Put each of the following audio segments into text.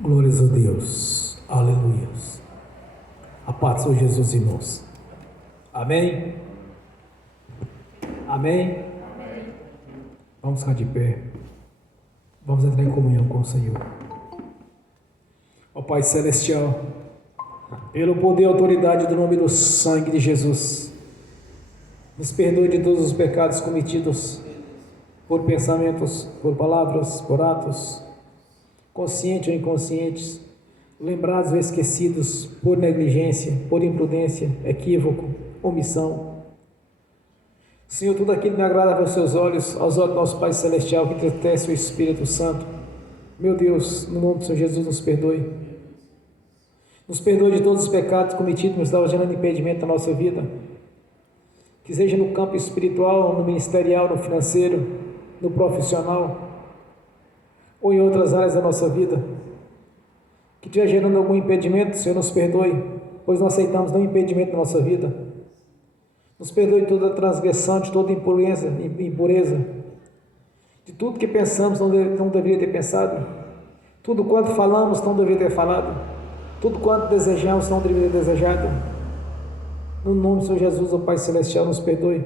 Glórias a Deus, aleluia. A paz do Senhor Jesus, irmãos. Amém? Amém? Vamos ficar de pé. Vamos entrar em comunhão com o Senhor. Ó Pai Celestial, pelo poder e autoridade do nome do sangue de Jesus, nos perdoe de todos os pecados cometidos por pensamentos, por palavras, por atos, conscientes ou inconscientes, lembrados ou esquecidos, por negligência, por imprudência, equívoco, omissão. Senhor, tudo aquilo que não agrada aos seus olhos, aos olhos do nosso Pai Celestial, que entristece o Espírito Santo. Meu Deus, no nome do Senhor Jesus, nos perdoe. Nos perdoe de todos os pecados cometidos, nos dá gerando impedimento na nossa vida. Que seja no campo espiritual, no ministerial, no financeiro, no profissional, ou em outras áreas da nossa vida, que estiver gerando algum impedimento, Senhor, nos perdoe, pois não aceitamos nenhum impedimento na nossa vida. Nos perdoe de toda transgressão, de toda impureza, de tudo que pensamos não deveria ter pensado, tudo quanto falamos não deveria ter falado, tudo quanto desejamos não deveria ter desejado. No nome do Senhor Jesus, ó Pai Celestial, nos perdoe.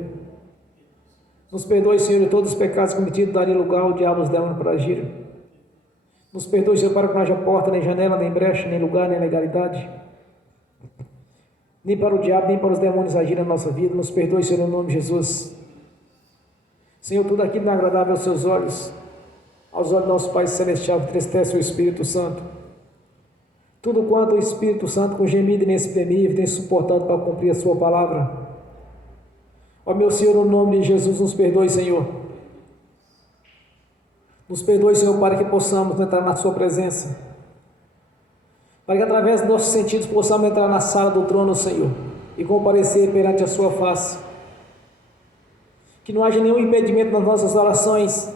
Nos perdoe, Senhor, de todos os pecados cometidos, daria lugar ao diabo e os demônios para agir. Nos perdoe, Senhor, para que não haja porta, nem janela, nem brecha, nem lugar, nem legalidade, nem para o diabo, nem para os demônios agirem na nossa vida. Nos perdoe, Senhor, no nome de Jesus. Senhor, tudo aquilo não é agradável aos seus olhos, aos olhos do nosso Pai Celestial, que entristece o Espírito Santo. Tudo quanto o Espírito Santo, com gemido inexprimível, tem suportado para cumprir a sua palavra. Ó meu Senhor, no nome de Jesus, nos perdoe, Senhor. Nos perdoe, Senhor, para que possamos entrar na sua presença, para que através dos nossos sentidos possamos entrar na sala do trono, Senhor, e comparecer perante a sua face. Que não haja nenhum impedimento nas nossas orações,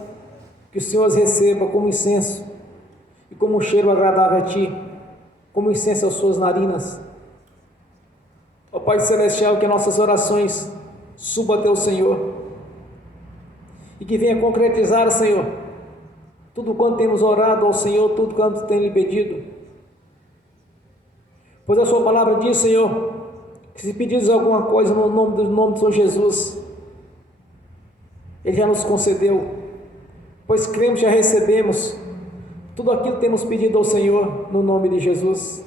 que o Senhor as receba como incenso e como um cheiro agradável a Ti, como incenso às suas narinas. Ó Pai Celestial, que nossas orações subam até o Senhor e que venha concretizar, Senhor, tudo quanto temos orado ao Senhor, tudo quanto tem lhe pedido. Pois a sua palavra diz, Senhor, que se pedires alguma coisa no nome do Senhor Jesus, Ele já nos concedeu, pois cremos, já recebemos tudo aquilo que temos pedido ao Senhor, no nome de Jesus,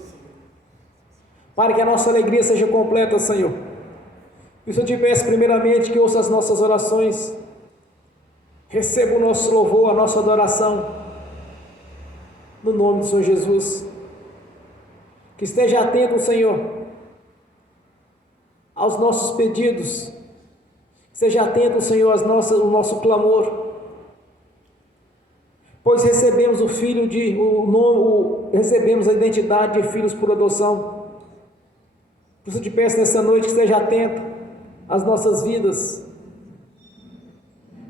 para que a nossa alegria seja completa, Senhor. Por isso eu te peço primeiramente que ouça as nossas orações, receba o nosso louvor, a nossa adoração, no nome do Senhor Jesus. Que esteja atento, Senhor, aos nossos pedidos, esteja atento, Senhor, ao nosso clamor, pois recebemos recebemos a identidade de filhos por adoção. Por isso eu te peço nessa noite que esteja atento às nossas vidas,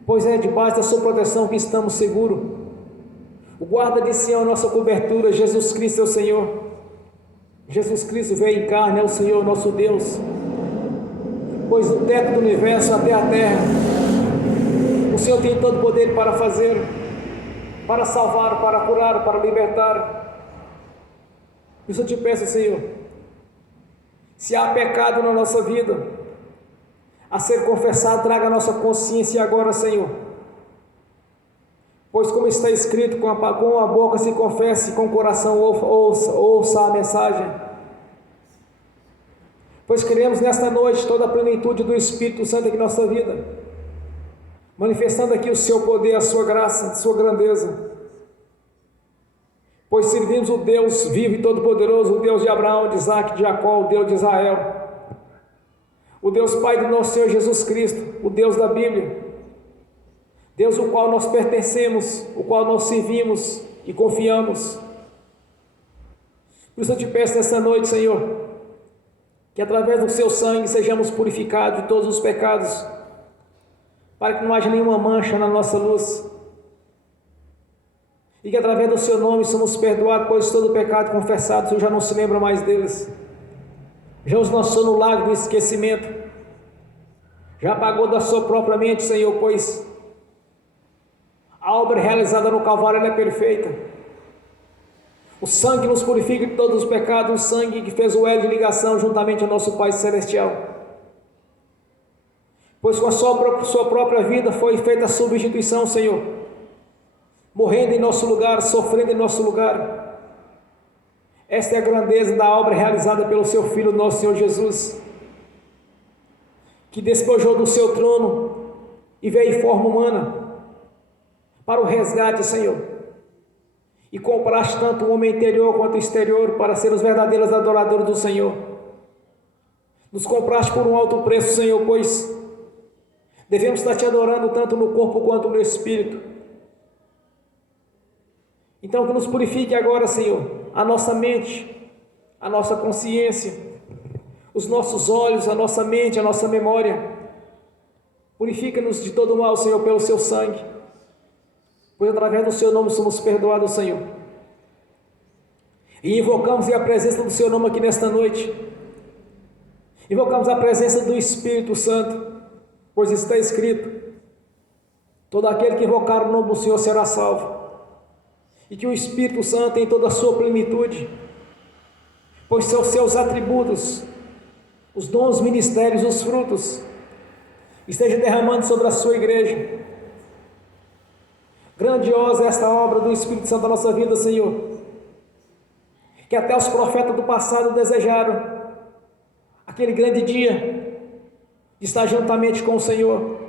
pois é debaixo da sua proteção que estamos seguros. O guarda de Sião é a nossa cobertura, Jesus Cristo é o Senhor. Jesus Cristo veio em carne, é o Senhor nosso Deus, pois do teto do universo até a terra, o Senhor tem todo o poder para fazer, para salvar, para curar, para libertar. Por isso eu te peço, Senhor, se há pecado na nossa vida a ser confessado, traga a nossa consciência agora, Senhor, pois como está escrito, com a boca se confesse, com o coração ouça a mensagem. Pois queremos nesta noite toda a plenitude do Espírito Santo aqui em nossa vida, manifestando aqui o seu poder, a sua graça, a sua grandeza, pois servimos o Deus vivo e todo-poderoso, o Deus de Abraão, de Isaac, de Jacó, o Deus de Israel, o Deus Pai do nosso Senhor Jesus Cristo, o Deus da Bíblia, Deus o qual nós pertencemos, o qual nós servimos e confiamos. Por isso eu te peço nessa noite, Senhor, que através do seu sangue sejamos purificados de todos os pecados, para que não haja nenhuma mancha na nossa luz, e que através do seu nome somos perdoados, pois todo pecado confessado, o Senhor já não se lembra mais deles, já os lançou no lago do esquecimento, já pagou da sua própria mente, Senhor, pois a obra realizada no Calvário é perfeita. O sangue nos purifica de todos os pecados, o sangue que fez o elo de ligação juntamente ao nosso Pai Celestial. Pois com a sua própria vida foi feita a substituição, Senhor, morrendo em nosso lugar, sofrendo em nosso lugar. Esta é a grandeza da obra realizada pelo seu Filho, nosso Senhor Jesus, que despojou do seu trono e veio em forma humana para o resgate, Senhor. E compraste tanto o homem interior quanto o exterior para ser os verdadeiros adoradores do Senhor. Nos compraste por um alto preço, Senhor, pois devemos estar te adorando tanto no corpo quanto no espírito. Então que nos purifique agora, Senhor, a nossa mente, a nossa consciência, os nossos olhos, a nossa mente, a nossa memória. Purifica-nos de todo mal, Senhor, pelo seu sangue, pois através do seu nome somos perdoados, Senhor. E invocamos a presença do seu nome aqui nesta noite. Invocamos a presença do Espírito Santo, pois está escrito: todo aquele que invocar o nome do Senhor será salvo. E que o Espírito Santo, em toda a sua plenitude, pois são seus atributos, os dons, ministérios, os frutos, esteja derramando sobre a sua igreja. Grandiosa é esta obra do Espírito Santo na nossa vida, Senhor, que até os profetas do passado desejaram aquele grande dia de estar juntamente com o Senhor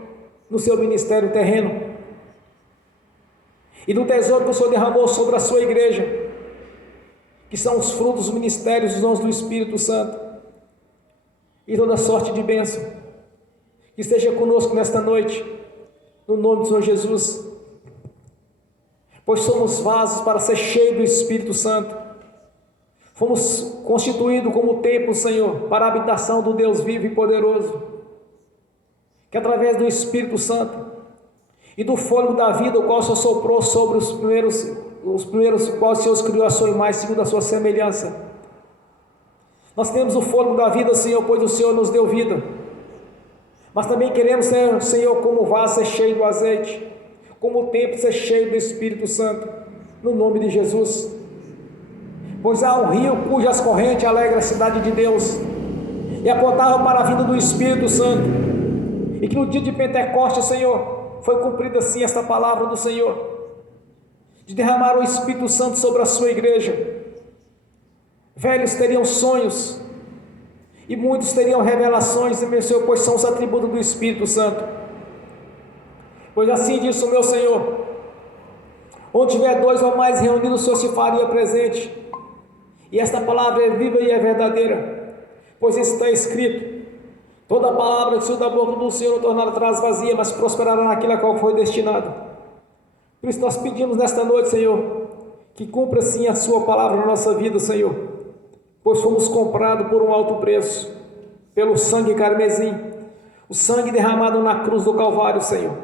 no seu ministério terreno, e do tesouro que o Senhor derramou sobre a sua igreja, que são os frutos, os ministérios, os dons do Espírito Santo, e toda sorte de bênção, que esteja conosco nesta noite, no nome do Senhor Jesus, pois somos vasos para ser cheios do Espírito Santo. Fomos constituídos como templo, Senhor, para a habitação do Deus vivo e poderoso, que através do Espírito Santo e do fôlego da vida, o qual o Senhor soprou sobre os primeiros quais o Senhor criou a sua imagem, segundo a sua semelhança. Nós temos o fôlego da vida, Senhor, pois o Senhor nos deu vida. Mas também queremos ser, Senhor, como vaso ser cheio do azeite, como o templo ser cheio do Espírito Santo, no nome de Jesus. Pois há um rio cujas correntes alegram a cidade de Deus, e apontavam para a vinda do Espírito Santo, e que no dia de Pentecostes, Senhor, foi cumprida assim esta palavra do Senhor, de derramar o Espírito Santo sobre a sua igreja. Velhos teriam sonhos, e muitos teriam revelações, meu Senhor, pois são os atributos do Espírito Santo. Pois assim disse o meu Senhor: onde tiver dois ou mais reunidos, o Senhor se faria presente. E esta palavra é viva e é verdadeira, pois está escrito: toda palavra que surge da boca do Senhor não tornará atrás vazia, mas prosperará naquilo a qual foi destinado. Por isso nós pedimos nesta noite, Senhor, que cumpra sim a sua palavra na nossa vida, Senhor, pois fomos comprados por um alto preço, pelo sangue carmesim, o sangue derramado na cruz do Calvário, Senhor,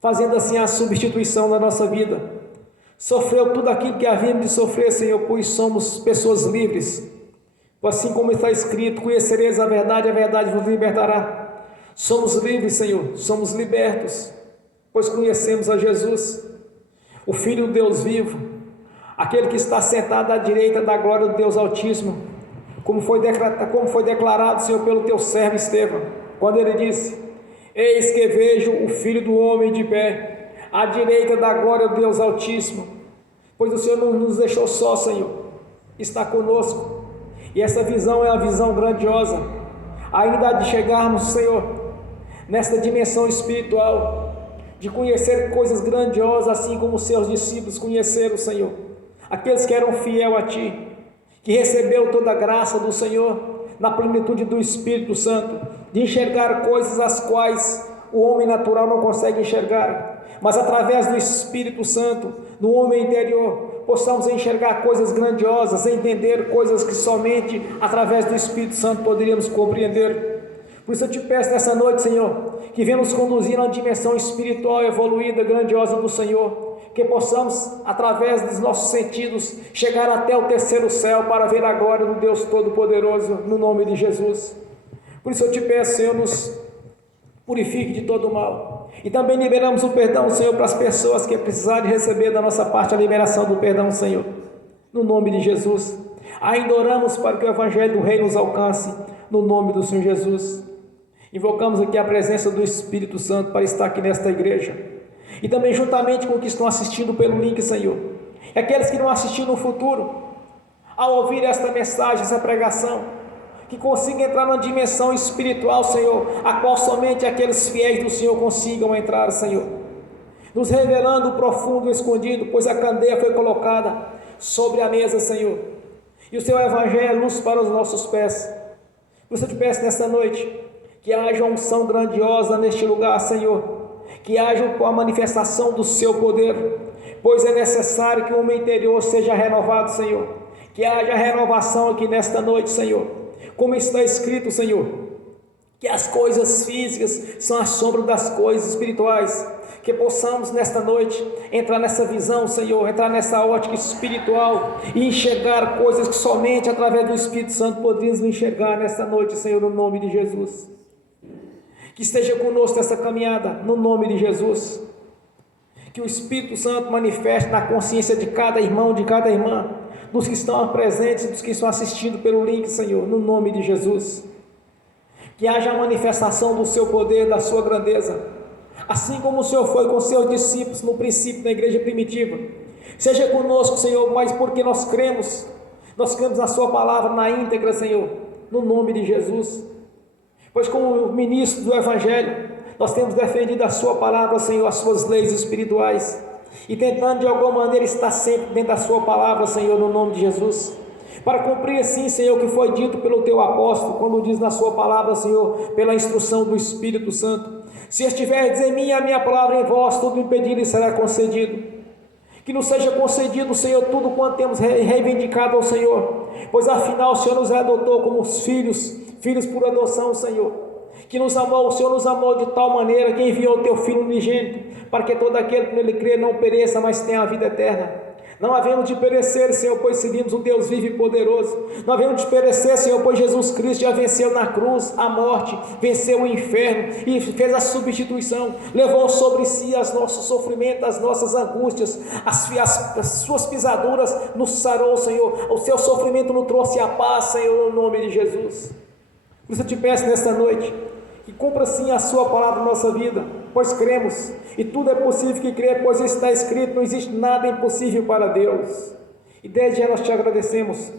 fazendo assim a substituição da nossa vida. Sofreu tudo aquilo que havíamos de sofrer, Senhor, pois somos pessoas livres. Assim como está escrito: conhecereis a verdade vos libertará. Somos livres, Senhor, somos libertos, pois conhecemos a Jesus, o Filho do Deus vivo, aquele que está sentado à direita da glória do Deus Altíssimo, como foi declarado, Senhor, pelo teu servo Estevão, quando ele disse: eis que vejo o Filho do Homem de pé, à direita da glória do Deus Altíssimo. Pois o Senhor não nos deixou só, Senhor, está conosco, e essa visão é uma visão grandiosa, ainda de chegarmos, Senhor, nesta dimensão espiritual, de conhecer coisas grandiosas, assim como os seus discípulos conheceram, Senhor, aqueles que eram fiel a Ti, que recebeu toda a graça do Senhor, na plenitude do Espírito Santo, de enxergar coisas as quais o homem natural não consegue enxergar, mas através do Espírito Santo, no homem interior, possamos enxergar coisas grandiosas, entender coisas que somente através do Espírito Santo poderíamos compreender. Por isso eu te peço nessa noite, Senhor, que venha nos conduzir na dimensão espiritual evoluída, grandiosa do Senhor, que possamos, através dos nossos sentidos, chegar até o terceiro céu para ver a glória do Deus Todo-Poderoso, no nome de Jesus. Por isso eu te peço, Senhor, nos purifique de todo o mal. E também liberamos o perdão, Senhor, para as pessoas que precisarem receber da nossa parte a liberação do perdão, Senhor. no nome de Jesus. Ainda oramos para que o Evangelho do Rei nos alcance, no nome do Senhor Jesus. Invocamos aqui a presença do Espírito Santo para estar aqui nesta igreja, e também juntamente com os que estão assistindo pelo link, Senhor, e aqueles que irão assistir no futuro, ao ouvir esta mensagem, essa pregação, que consigam entrar numa dimensão espiritual, Senhor, a qual somente aqueles fiéis do Senhor consigam entrar, Senhor, nos revelando o profundo e escondido, pois a candeia foi colocada sobre a mesa, Senhor, e o Seu Evangelho é luz para os nossos pés. Por isso eu te peço nesta noite, que haja uma unção grandiosa neste lugar, Senhor, que haja a manifestação do Seu poder, pois é necessário que o homem interior seja renovado, Senhor, que haja renovação aqui nesta noite, Senhor, como está escrito, Senhor, que as coisas físicas são a sombra das coisas espirituais, que possamos nesta noite entrar nessa visão, Senhor, entrar nessa ótica espiritual e enxergar coisas que somente através do Espírito Santo poderíamos enxergar nesta noite, Senhor, no nome de Jesus. Que esteja conosco nessa caminhada, no nome de Jesus. Que o Espírito Santo manifeste na consciência de cada irmão, de cada irmã, dos que estão presentes, dos que estão assistindo pelo link, Senhor, no nome de Jesus. Que haja a manifestação do Seu poder, da Sua grandeza, assim como o Senhor foi com seus discípulos no princípio da igreja primitiva. Seja conosco, Senhor, mas porque nós cremos na Sua palavra na íntegra, Senhor, no nome de Jesus. Pois como ministro do Evangelho, nós temos defendido a Sua palavra, Senhor, as Suas leis espirituais, e tentando de alguma maneira estar sempre dentro da Sua palavra, Senhor, no nome de Jesus, para cumprir assim, Senhor, o que foi dito pelo Teu apóstolo, quando diz na Sua palavra, Senhor, pela instrução do Espírito Santo: se estiverdes em mim e a minha palavra em vós, tudo impedido e será concedido. Que nos seja concedido, Senhor, tudo quanto temos reivindicado ao Senhor, pois afinal o Senhor nos adotou como os filhos por adoção, Senhor, que nos amou, o Senhor nos amou de tal maneira que enviou o Teu Filho unigênito, para que todo aquele que nele crê não pereça, mas tenha a vida eterna. Não havemos de perecer, Senhor, pois seguimos um Deus vivo e poderoso. Não havemos de perecer, Senhor, pois Jesus Cristo já venceu na cruz a morte, venceu o inferno e fez a substituição, levou sobre si os nossos sofrimentos, as nossas angústias, as suas pisaduras nos sarou, Senhor. O Seu sofrimento nos trouxe a paz, Senhor, no nome de Jesus. Por isso eu te peço nesta noite, que cumpra sim a Sua palavra na nossa vida, pois cremos, e tudo é possível que crer, pois está escrito: não existe nada impossível para Deus. E desde já nós te agradecemos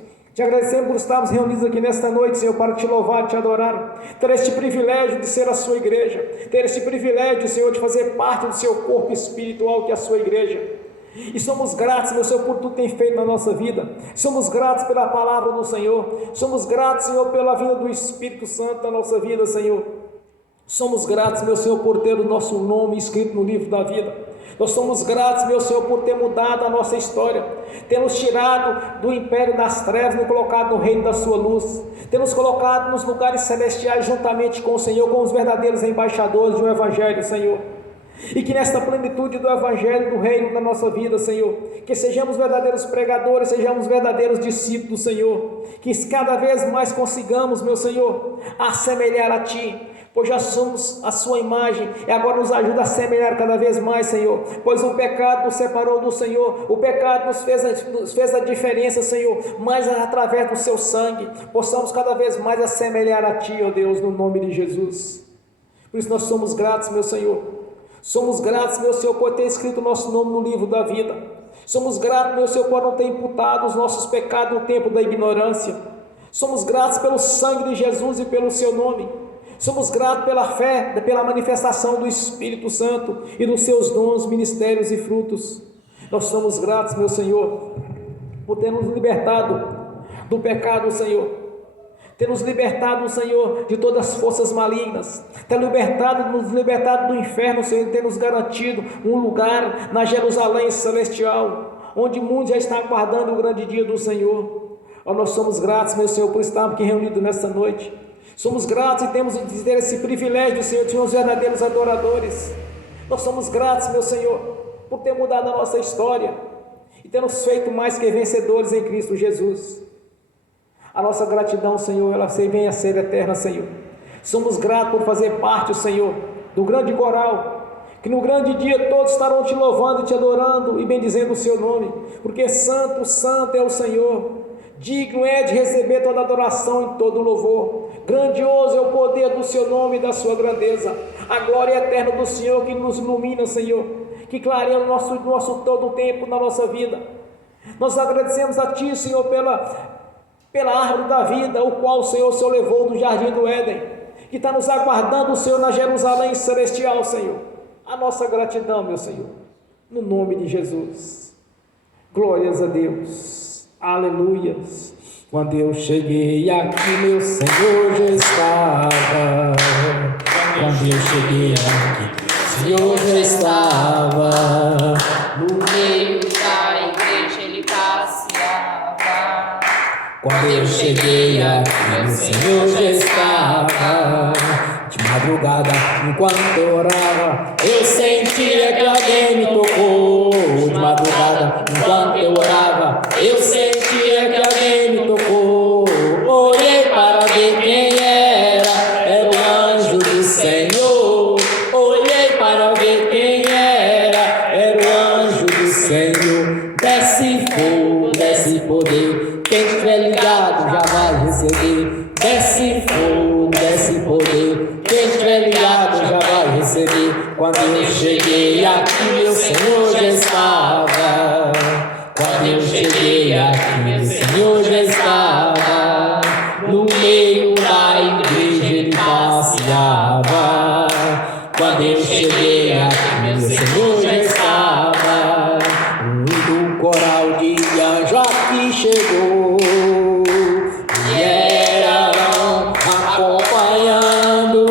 por estarmos reunidos aqui nesta noite, Senhor, para te louvar, te adorar, ter este privilégio de ser a Sua igreja, ter este privilégio, Senhor, de fazer parte do Seu corpo espiritual, que é a Sua igreja. E somos gratos, meu Senhor, por tudo que tem feito na nossa vida. Somos gratos pela palavra do Senhor. Somos gratos, Senhor, pela vinda do Espírito Santo na nossa vida, Senhor. Somos gratos, meu Senhor, por ter o nosso nome escrito no livro da vida. Nós somos gratos, meu Senhor, por ter mudado a nossa história, ter nos tirado do império das trevas e nos colocado no reino da Sua luz, ter nos colocado nos lugares celestiais juntamente com o Senhor, com os verdadeiros embaixadores do Evangelho, Senhor. E que nesta plenitude do Evangelho, do reino da nossa vida, Senhor, que sejamos verdadeiros pregadores, sejamos verdadeiros discípulos do Senhor, que cada vez mais consigamos, meu Senhor, assemelhar a Ti, pois já somos a Sua imagem, e agora nos ajuda a semelhar cada vez mais, Senhor, pois o pecado nos separou do Senhor, o pecado nos fez a diferença, Senhor, mas através do Seu sangue, possamos cada vez mais assemelhar a Ti, ó Deus, no nome de Jesus. Por isso nós somos gratos, meu Senhor. Somos gratos, meu Senhor, por ter escrito o nosso nome no livro da vida. Somos gratos, meu Senhor, por não ter imputado os nossos pecados no tempo da ignorância. Somos gratos pelo sangue de Jesus e pelo Seu nome. Somos gratos pela fé, pela manifestação do Espírito Santo e dos Seus dons, ministérios e frutos. Nós somos gratos, meu Senhor, por ter nos libertado do pecado, Senhor, ter nos libertado, Senhor, de todas as forças malignas, ter nos libertado do inferno, Senhor, ter nos garantido um lugar na Jerusalém celestial, onde o mundo já está aguardando o grande dia do Senhor. Nós somos gratos, meu Senhor, por estarmos aqui reunidos nesta noite. Somos gratos e temos de ter esse privilégio, Senhor, de sermos verdadeiros adoradores. Nós somos gratos, meu Senhor, por ter mudado a nossa história e ter nos feito mais que vencedores em Cristo Jesus. A nossa gratidão, Senhor, ela venha a ser eterna, Senhor. Somos gratos por fazer parte, Senhor, do grande coral que no grande dia todos estarão te louvando e te adorando e bendizendo o seu nome, porque santo, santo é o Senhor. Digno é de receber toda adoração e todo louvor. Grandioso é o poder do seu nome e da sua grandeza. A glória eterna do Senhor que nos ilumina, Senhor, que clareia o nosso todo o tempo na nossa vida. Nós agradecemos a Ti, Senhor, pela árvore da vida, o qual o Senhor levou do jardim do Éden, que está nos aguardando, o Senhor, na Jerusalém celestial, Senhor. A nossa gratidão, meu Senhor, no nome de Jesus. Glórias a Deus. Aleluias. Quando eu cheguei aqui, meu Senhor já estava. Quando eu cheguei aqui, o Senhor já estava. No meio da igreja ele passeava. Quando eu cheguei aqui, o Senhor já estava. De madrugada, enquanto eu orava, eu sentia que alguém me tocou. De madrugada, enquanto eu orava, eu sentia que alguém me tocou. Olhei para ver quem era o anjo do Senhor. Olhei para ver quem era o anjo do Senhor. Desce fogo, desce poder, quem estiver ligado já vai receber. Desce fogo, desce poder, quem estiver ligado já vai receber. Quando eu cheguei aqui, meu Senhor já estava. Quando eu cheguei aqui, meu Senhor já estava. No meio da igreja ele passeava. Quando eu cheguei aqui, meu Senhor já estava. O coral de anjo aqui chegou. Acompanhando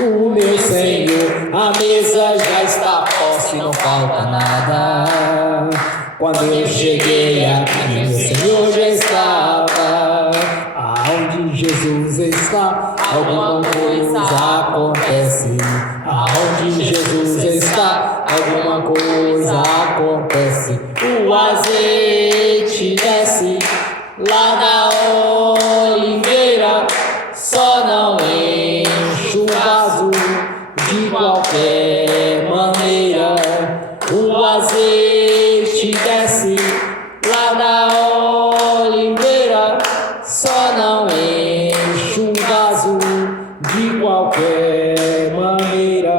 o meu Senhor, a mesa já está posta e não falta nada. Quando eu cheguei aqui, meu Senhor já estava. Aonde Jesus está, alguma coisa acontece. Aonde Jesus está, alguma coisa acontece. O azeite desce lá da oliveira, só não enche o vaso de qualquer maneira. O azeite desce lá da oliveira, só não enche o vaso de qualquer maneira.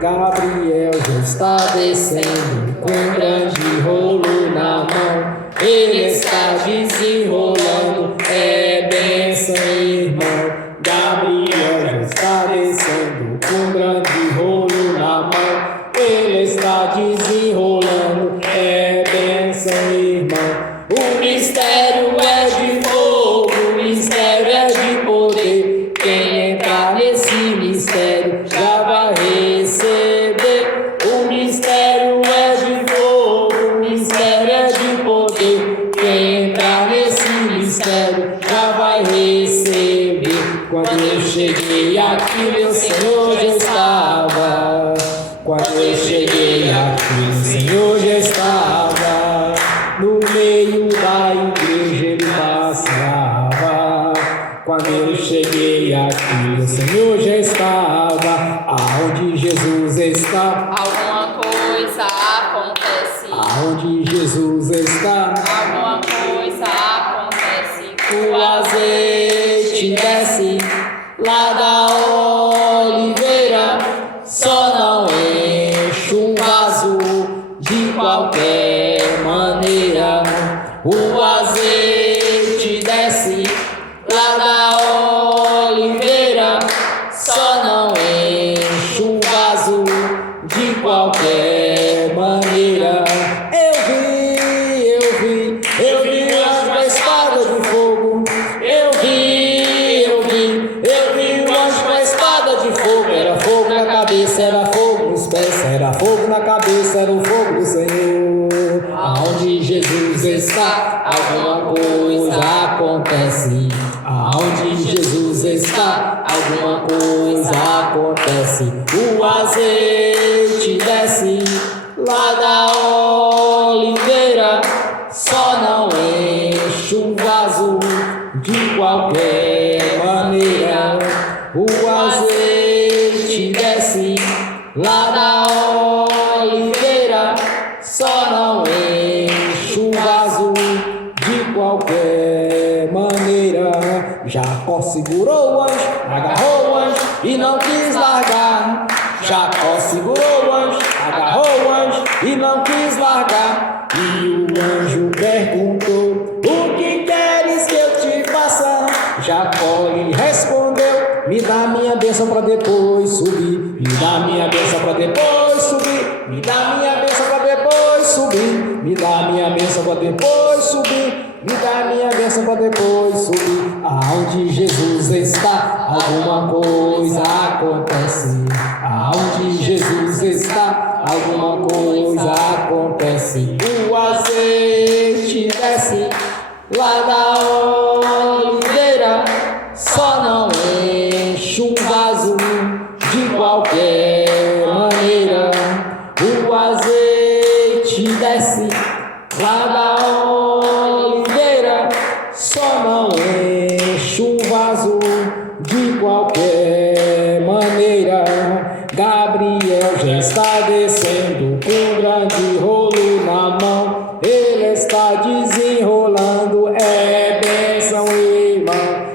Gabriel já está descendo com um grande rolo na mão. Ele está desenrolando, é bênção, irmão. Gabriel já está descendo com um grande rolo na mão. Ele está desenrolando, é bênção, irmão. O mistério é de fogo, o mistério é de poder. Quem entrar nesse mistério já vai receber. O mistério é de fogo, o mistério é de poder. Quem entrar nesse mistério já vai receber. Quando eu cheguei aqui, meu Senhor já estava. Quando eu cheguei aqui, o Senhor já estava. No meio da igreja ele passeava. Quando eu cheguei aqui, o Senhor já estava. Aonde Jesus está, Alguma coisa acontece. aonde Jesus está, Alguma coisa acontece. o azeite desce lá da oliveira, só não enche um vaso de qualquer maneira. O azeite desce lá da oliveira, só não enche um vaso de qualquer maneira. Eu vi o anjo com a espada de fogo. Eu vi o anjo com a espada de fogo. Era fogo na cabeça, era fogo nos pés, era fogo na cabeça, era o fogo do Senhor. Aonde Jesus está, alguma coisa acontece. Aonde Jesus está, alguma coisa acontece. O azeite desce lá da oliveira, só não enche um vaso de qualquer maneira. O azeite desce lá da qualquer maneira. Jacó segurou o anjo, agarrou o anjo e não quis largar. Jacó segurou o anjo, agarrou o anjo e não quis largar. E o anjo perguntou: o que queres que eu te faça? Jacó lhe respondeu: me dá minha bênção para depois subir. Me dá minha bênção para depois subir. Me dá minha bênção para depois subir. Me dá minha bênção para depois subir. Me dá minha bênção para depois subir. Aonde Jesus está, alguma coisa acontece. Aonde Jesus está, alguma coisa acontece. O azeite desce lá da oliveira, só não enche um vaso de qualquer maneira. O azeite desce lá da oliveira, só não enche um vaso de qualquer maneira. Gabriel já está descendo com um grande rolo na mão. Ele está desenrolando, é bênção, irmão.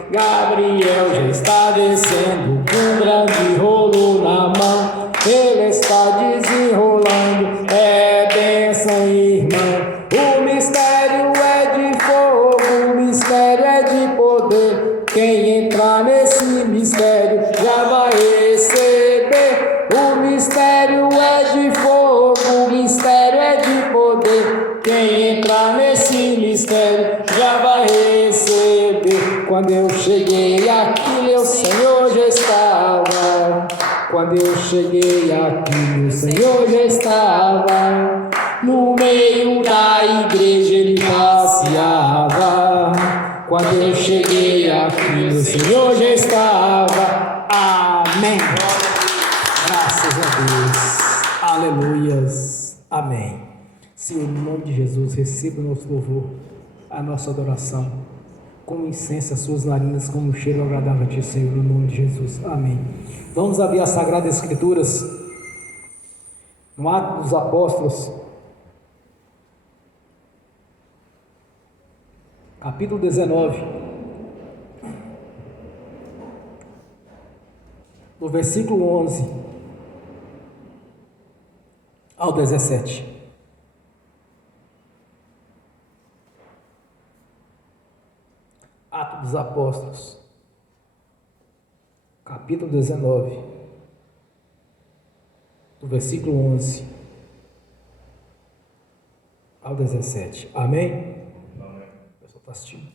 Gabriel já está descendo com um grande rolo na mão. Ele está desenrolando, é bênção, irmão. O mistério é de fogo, o mistério é de poder. Quem entrar nesse mistério já vai receber. O mistério é de fogo, o mistério é de poder. Quem entrar nesse mistério já vai receber. Quando eu cheguei aqui, meu Senhor já estava. Quando eu cheguei aqui, meu Senhor já estava. No meio da igreja ele passeava. Quando eu cheguei aqui, o Senhor já estava. Amém. Graças a Deus. Aleluias. Amém. Senhor, no nome de Jesus, receba o nosso louvor, a nossa adoração, como incenso às suas narinas, como um cheiro agradável a ti, Senhor, no nome de Jesus. Amém. Vamos abrir as Sagradas Escrituras no Atos dos Apóstolos, capítulo 19, do versículo 11 ao 17. Atos dos Apóstolos, capítulo 19, do versículo 11 ao 17. Amém? Está assistindo.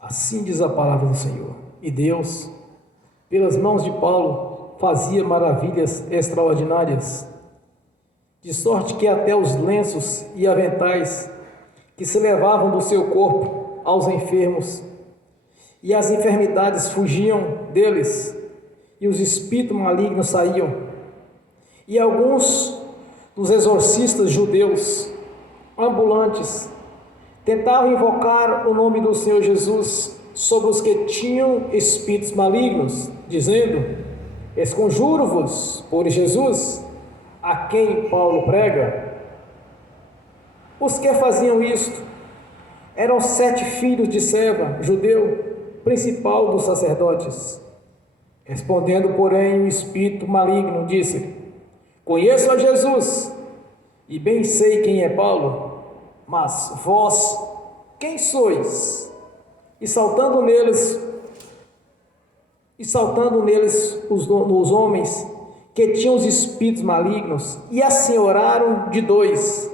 Assim diz a palavra do Senhor. E Deus, pelas mãos de Paulo, fazia maravilhas extraordinárias, de sorte que até os lenços e aventais que se levavam do seu corpo aos enfermos, e as enfermidades fugiam deles, e os espíritos malignos saíam. E alguns dos exorcistas judeus ambulantes tentavam invocar o nome do Senhor Jesus sobre os que tinham espíritos malignos, dizendo: esconjuro-vos por Jesus, a quem Paulo prega. Os que faziam isto eram 7 filhos de Seva, judeu, principal dos sacerdotes. Respondendo, porém, o espírito maligno disse: conheço a Jesus, e bem sei quem é Paulo, mas vós, quem sois? E saltando neles os homens que tinham os espíritos malignos, e assenhoraram de 2,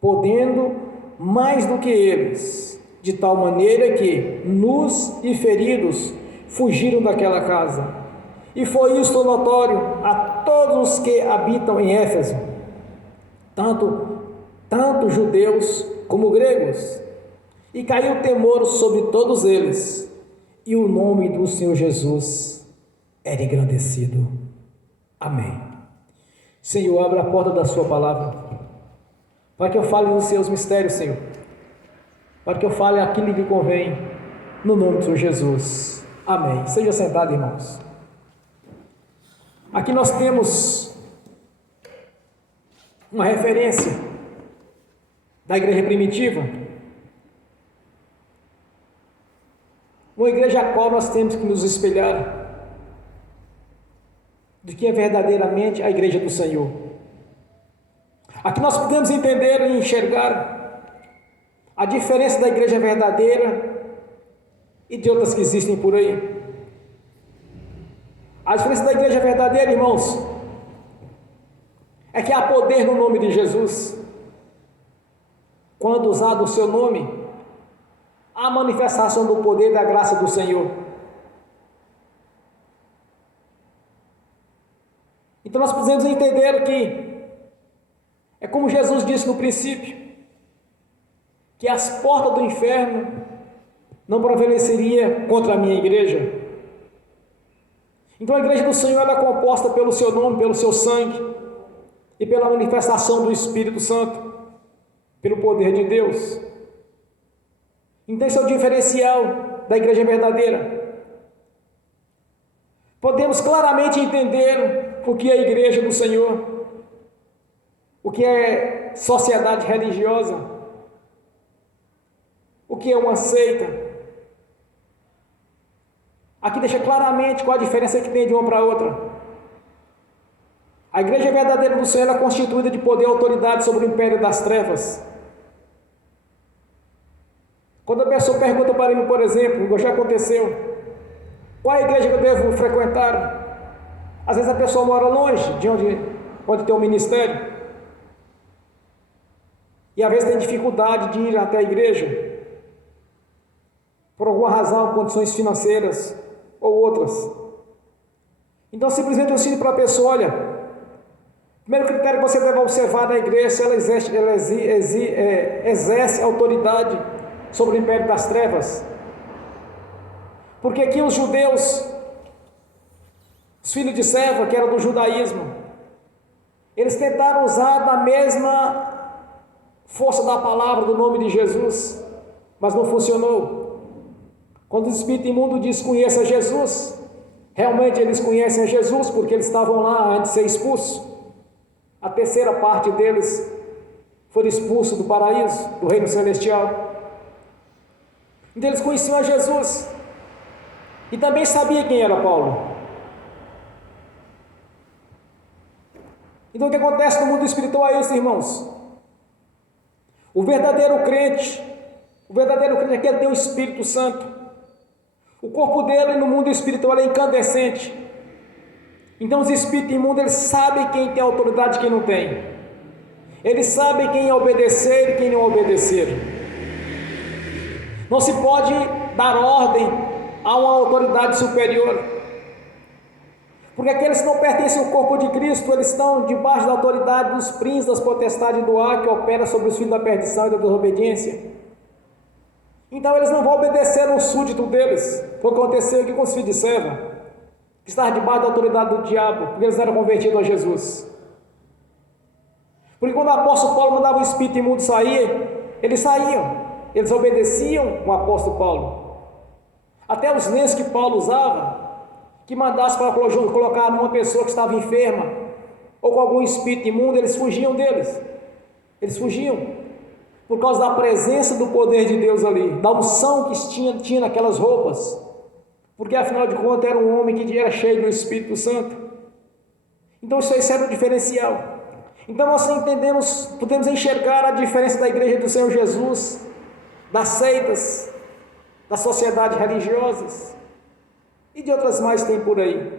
podendo mais do que eles, de tal maneira que, nus e feridos, fugiram daquela casa. E foi isto notório a todos os que habitam em Éfeso, tanto judeus como gregos, e caiu temor sobre todos eles, e o nome do Senhor Jesus era engrandecido. Amém. Senhor, abra a porta da sua palavra, para que eu fale dos seus mistérios, Senhor, para que eu fale aquilo que convém, no nome do Senhor Jesus. Amém. Seja sentado, irmãos. Aqui nós temos uma referência da igreja primitiva, uma igreja a qual nós temos que nos espelhar, do que é verdadeiramente a igreja do Senhor. Aqui nós podemos entender e enxergar a diferença da igreja verdadeira e de outras que existem por aí. A diferença da igreja verdadeira, irmãos, é que há poder no nome de Jesus. Quando usado o seu nome, há manifestação do poder e da graça do Senhor. Então nós precisamos entender que é como Jesus disse no princípio, que as portas do inferno não prevaleceriam contra a minha igreja. Então a igreja do Senhor é composta pelo seu nome, pelo seu sangue e pela manifestação do Espírito Santo, pelo poder de Deus. Então esse é o diferencial da igreja verdadeira. Podemos claramente entender o que é a igreja do Senhor, o que é sociedade religiosa, o que é uma seita. Aqui deixa claramente qual a diferença que tem de uma para outra. A igreja verdadeira do Senhor é constituída de poder e autoridade sobre o império das trevas. Quando a pessoa pergunta para mim, por exemplo, já aconteceu, qual é a igreja que eu devo frequentar? Às vezes a pessoa mora longe de onde tem um ministério, e às vezes tem dificuldade de ir até a igreja, por alguma razão, condições financeiras ou outras. Então simplesmente eu ensino para a pessoa, olha, o primeiro critério que você deve observar na igreja, se ela exerce autoridade sobre o império das trevas. Porque aqui os judeus, os filhos de Seva, que eram do judaísmo, eles tentaram usar da mesma força da palavra, do nome de Jesus, mas não funcionou. Quando o espírito imundo diz conheça Jesus, realmente eles conhecem a Jesus, porque eles estavam lá antes de ser expulsos. A terceira parte deles foram expulsos do paraíso, do reino celestial. Então eles conheciam a Jesus e também sabiam quem era Paulo. Então o que acontece no mundo espiritual é isso, irmãos. O verdadeiro crente é aquele que tem o Espírito Santo. O corpo dele no mundo espiritual é incandescente. Então os espíritos imundos, eles sabem quem tem autoridade e quem não tem. Eles sabem quem obedecer e quem não obedecer. Não se pode dar ordem a uma autoridade superior, porque aqueles que não pertencem ao corpo de Cristo, eles estão debaixo da autoridade dos príncipes das potestades do ar, que opera sobre os filhos da perdição e da desobediência. Então eles não vão obedecer ao súdito deles. Foi o que aconteceu aqui com os filhos de Seva, que estavam debaixo da autoridade do diabo, porque eles eram convertidos a Jesus. Porque quando o apóstolo Paulo mandava o espírito imundo sair, eles saíam. Eles obedeciam o apóstolo Paulo. Até os lenços que Paulo usava, que mandasse para colocar numa pessoa que estava enferma, ou com algum espírito imundo, eles fugiam deles. Eles fugiam, por causa da presença do poder de Deus ali, da unção que tinha naquelas roupas, porque afinal de contas era um homem que era cheio do Espírito Santo. Então isso era o diferencial. Então nós podemos enxergar a diferença da igreja do Senhor Jesus, das seitas, das sociedades religiosas e de outras mais tem por aí.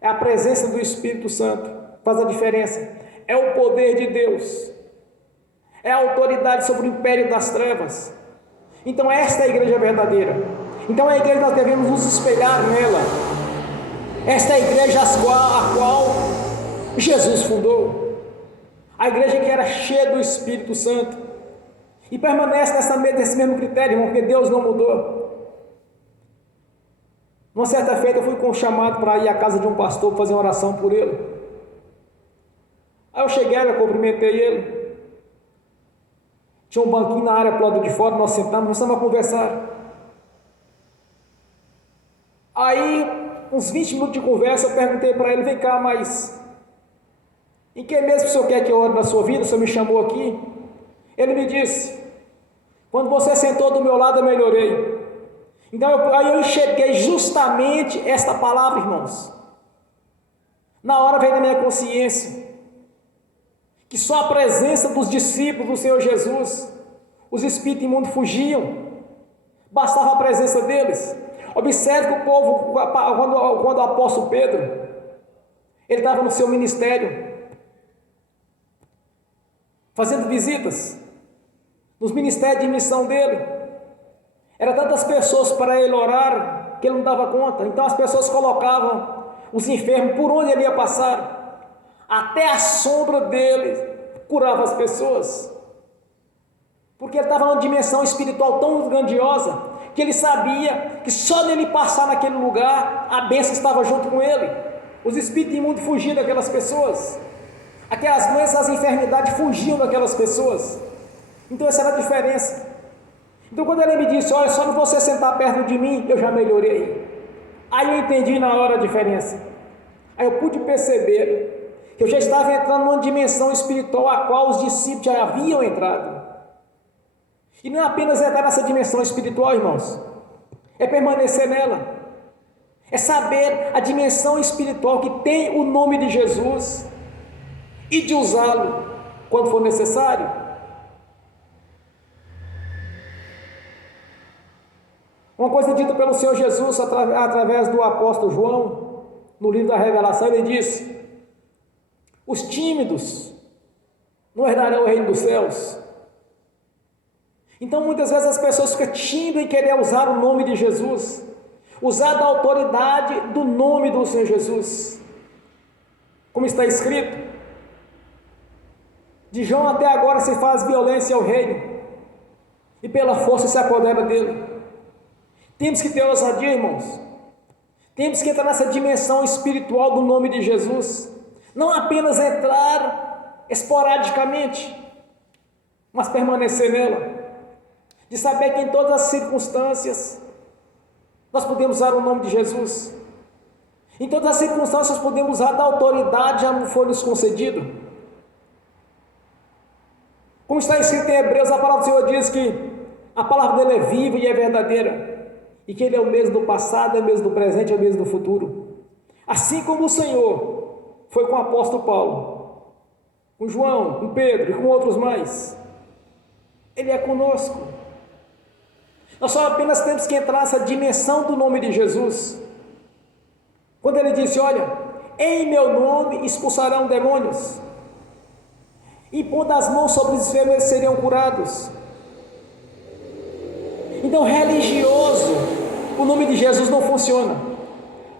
É a presença do Espírito Santo faz a diferença. É o poder de Deus, é a autoridade sobre o império das trevas. Então esta é a igreja verdadeira. Então é a igreja que nós devemos nos espelhar nela. Esta é a igreja a qual Jesus fundou, a igreja que era cheia do Espírito Santo. E permanece nesse mesmo critério, irmão, porque Deus não mudou. Uma certa feita eu fui chamado para ir à casa de um pastor para fazer uma oração por ele. Aí eu cheguei, eu cumprimentei ele. Tinha um banquinho na área para o lado de fora, nós sentamos, começamos a conversar. Aí, uns 20 minutos de conversa, eu perguntei para ele, vem cá, mas em que mesmo que o senhor quer que eu ore na sua vida? O senhor me chamou aqui? Ele me disse, quando você sentou do meu lado eu melhorei. Então aí eu enxerguei justamente esta palavra, irmãos. Na hora veio na minha consciência que só a presença dos discípulos do Senhor Jesus, os espíritos imundos fugiam, bastava a presença deles. Observe que o povo, quando o apóstolo Pedro, ele estava no seu ministério, fazendo visitas, nos ministérios de missão dele, era tantas pessoas para ele orar, que ele não dava conta. Então as pessoas colocavam os enfermos por onde ele ia passar, até a sombra dele curava as pessoas, porque ele estava numa dimensão espiritual tão grandiosa, que ele sabia que só dele passar naquele lugar, a bênção estava junto com ele. Os espíritos imundos fugiam daquelas pessoas, aquelas doenças, as enfermidades fugiam daquelas pessoas. Então essa era a diferença. Então quando ele me disse, olha, só de você sentar perto de mim, eu já melhorei. Aí eu entendi na hora a diferença. Aí eu pude perceber que eu já estava entrando numa dimensão espiritual a qual os discípulos já haviam entrado. E não é apenas entrar nessa dimensão espiritual, irmãos, é permanecer nela, é saber a dimensão espiritual que tem o nome de Jesus e de usá-lo quando for necessário. Uma coisa dita pelo Senhor Jesus através do apóstolo João, no livro da Revelação, ele disse: os tímidos não herdarão o reino dos céus. Então muitas vezes as pessoas ficam tímidas em querer usar o nome de Jesus, usar da autoridade do nome do Senhor Jesus, como está escrito, de João até agora se faz violência ao reino, e pela força se apodera dele. Temos que ter ousadia, irmãos, temos que entrar nessa dimensão espiritual do nome de Jesus, não apenas entrar esporadicamente, mas permanecer nela, de saber que em todas as circunstâncias nós podemos usar o nome de Jesus, em todas as circunstâncias podemos usar da autoridade já foi nos concedido. Como está escrito em Hebreus, a palavra do Senhor diz que a palavra dele é viva e é verdadeira, e que ele é o mesmo do passado, é o mesmo do presente, é o mesmo do futuro. Assim como o Senhor foi com o apóstolo Paulo, com João, com Pedro e com outros mais, ele é conosco. Nós só apenas temos que entrar nessa dimensão do nome de Jesus. Quando ele disse, olha, em meu nome expulsarão demônios, e pondo as mãos sobre os enfermos eles seriam curados. Então religioso, o nome de Jesus não funciona.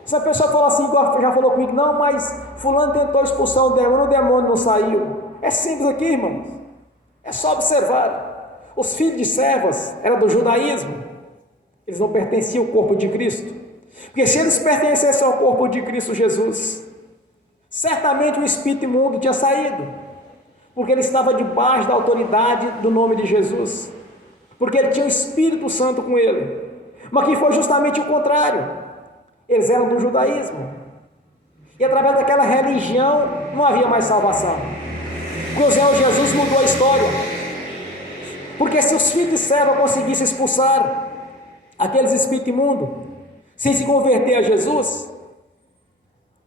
Se a pessoa fala assim, já falou comigo, não, mas fulano tentou expulsar o demônio não saiu. É simples aqui, irmãos, é só observar. Os filhos de servas eram do judaísmo, eles não pertenciam ao corpo de Cristo, porque se eles pertencessem ao corpo de Cristo Jesus, certamente o espírito imundo tinha saído, porque ele estava debaixo da autoridade do nome de Jesus, porque ele tinha o Espírito Santo com ele. Mas que foi justamente o contrário, eles eram do judaísmo, e através daquela religião não havia mais salvação. O Senhor Jesus mudou a história, porque se os filhos de serva conseguissem expulsar aqueles espíritos imundos, sem se converter a Jesus,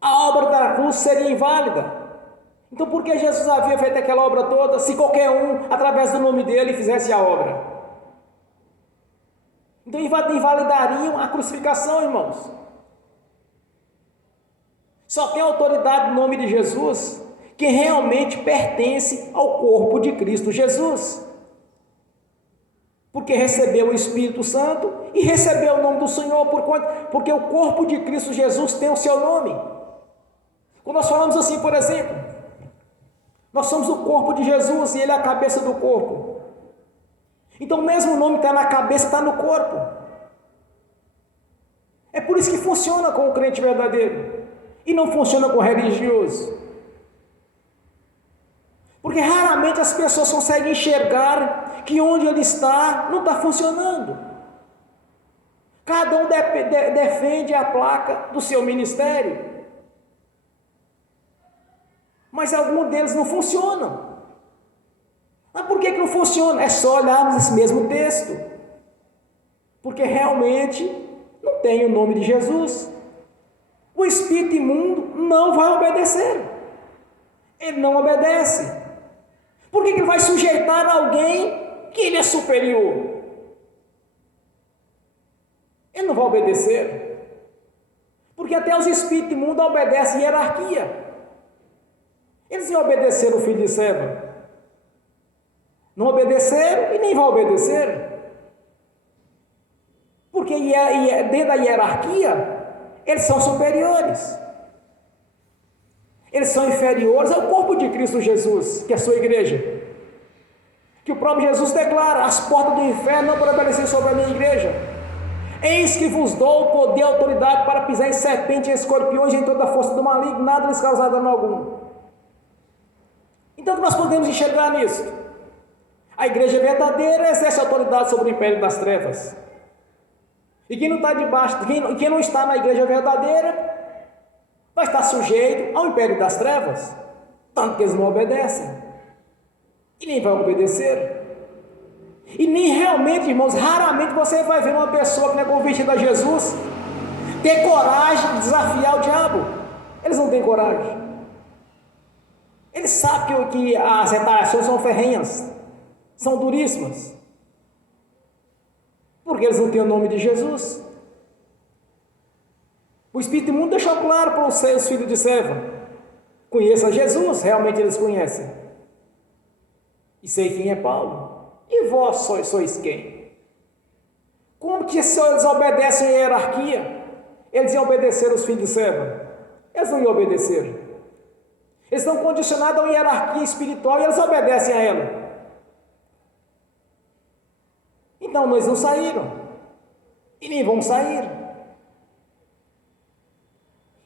a obra da cruz seria inválida. Então por que Jesus havia feito aquela obra toda, se qualquer um, através do nome dele, fizesse a obra? Então invalidariam a crucificação, irmãos. Só tem autoridade no nome de Jesus quem realmente pertence ao corpo de Cristo Jesus, porque recebeu o Espírito Santo e recebeu o nome do Senhor, porque o corpo de Cristo Jesus tem o seu nome. Quando nós falamos assim, por exemplo, nós somos o corpo de Jesus e ele é a cabeça do corpo. Então mesmo o nome está na cabeça, está no corpo. É por isso que funciona com o crente verdadeiro e não funciona com o religioso, porque raramente as pessoas conseguem enxergar que onde ele está não está funcionando. Cada um defende a placa do seu ministério, mas alguns deles não funcionam. Mas por que não funciona? É só olharmos esse mesmo texto. porque realmente não tem o nome de Jesus. O espírito imundo não vai obedecer. Ele não obedece. Por que ele vai sujeitar alguém que ele é superior? Ele não vai obedecer. Porque até os espíritos imundos obedecem hierarquia. Eles iam obedecer o filho de Seva. Não obedeceram e nem vão obedecer. Porque dentro da hierarquia, eles são superiores. Eles são inferiores ao corpo de Cristo Jesus, que é a sua igreja. Que o próprio Jesus declara: as portas do inferno não prevalecerem sobre a minha igreja. Eis que vos dou o poder e a autoridade para pisar em serpentes e escorpiões e em toda a força do maligno, nada lhes causará dano algum. Então, o que nós podemos enxergar nisso? A igreja verdadeira exerce autoridade sobre o império das trevas. E quem não está debaixo, quem não está na igreja verdadeira, vai estar sujeito ao império das trevas, tanto que eles não obedecem, e nem vai obedecer. E nem realmente, irmãos, raramente você vai ver uma pessoa que não é convertida a Jesus ter coragem de desafiar o diabo. Eles não têm coragem. Eles sabem que as retaliações são ferrenhas, são duríssimas, porque eles não têm o nome de Jesus. O Espírito Imundo deixou claro para os filhos de Seva: conheça Jesus, realmente eles conhecem. E sei quem é Paulo. E vós sois quem? Como que se eles obedecem à hierarquia, eles iam obedecer os filhos de Seva? Eles não iam obedecer. Eles estão condicionados a uma hierarquia espiritual e eles obedecem a ela. Então eles não saíram. E nem vão sair.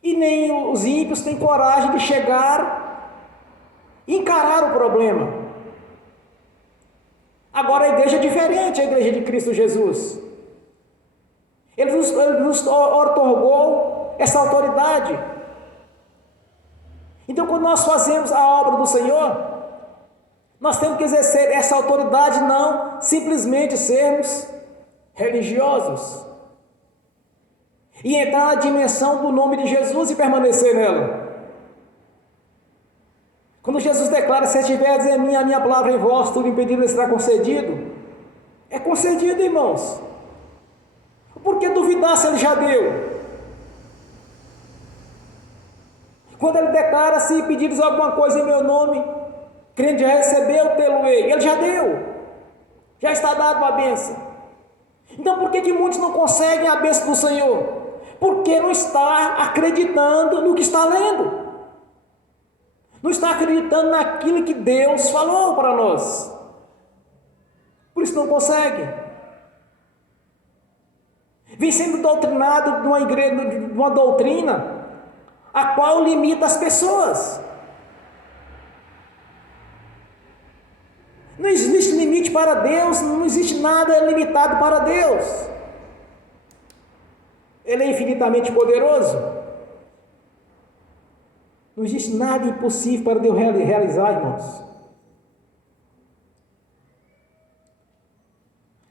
E nem os ímpios têm coragem de chegar e encarar o problema. Agora a igreja é diferente, a igreja de Cristo Jesus. Ele nos otorgou essa autoridade. Então, quando nós fazemos a obra do Senhor, nós temos que exercer essa autoridade, não simplesmente sermos religiosos. E entrar na dimensão do nome de Jesus e permanecer nela. Quando Jesus declara: se estiverdes em mim, a minha palavra em vós, tudo impedido será concedido. É concedido, irmãos. Por que duvidar se ele já deu? Quando ele declara: se pedires alguma coisa em meu nome, crendo já recebeu, tê-lo-ei. Ele já deu. Já está dado a bênção. Então por que muitos não conseguem a bênção do Senhor? Porque não está acreditando no que está lendo. Não está acreditando naquilo que Deus falou para nós. Por isso não consegue. Vem sendo doutrinado de uma igreja, de uma doutrina a qual limita as pessoas. Não existe limite para Deus, não existe nada limitado para Deus. Ele é infinitamente poderoso. Não existe nada impossível para Deus realizar, irmãos.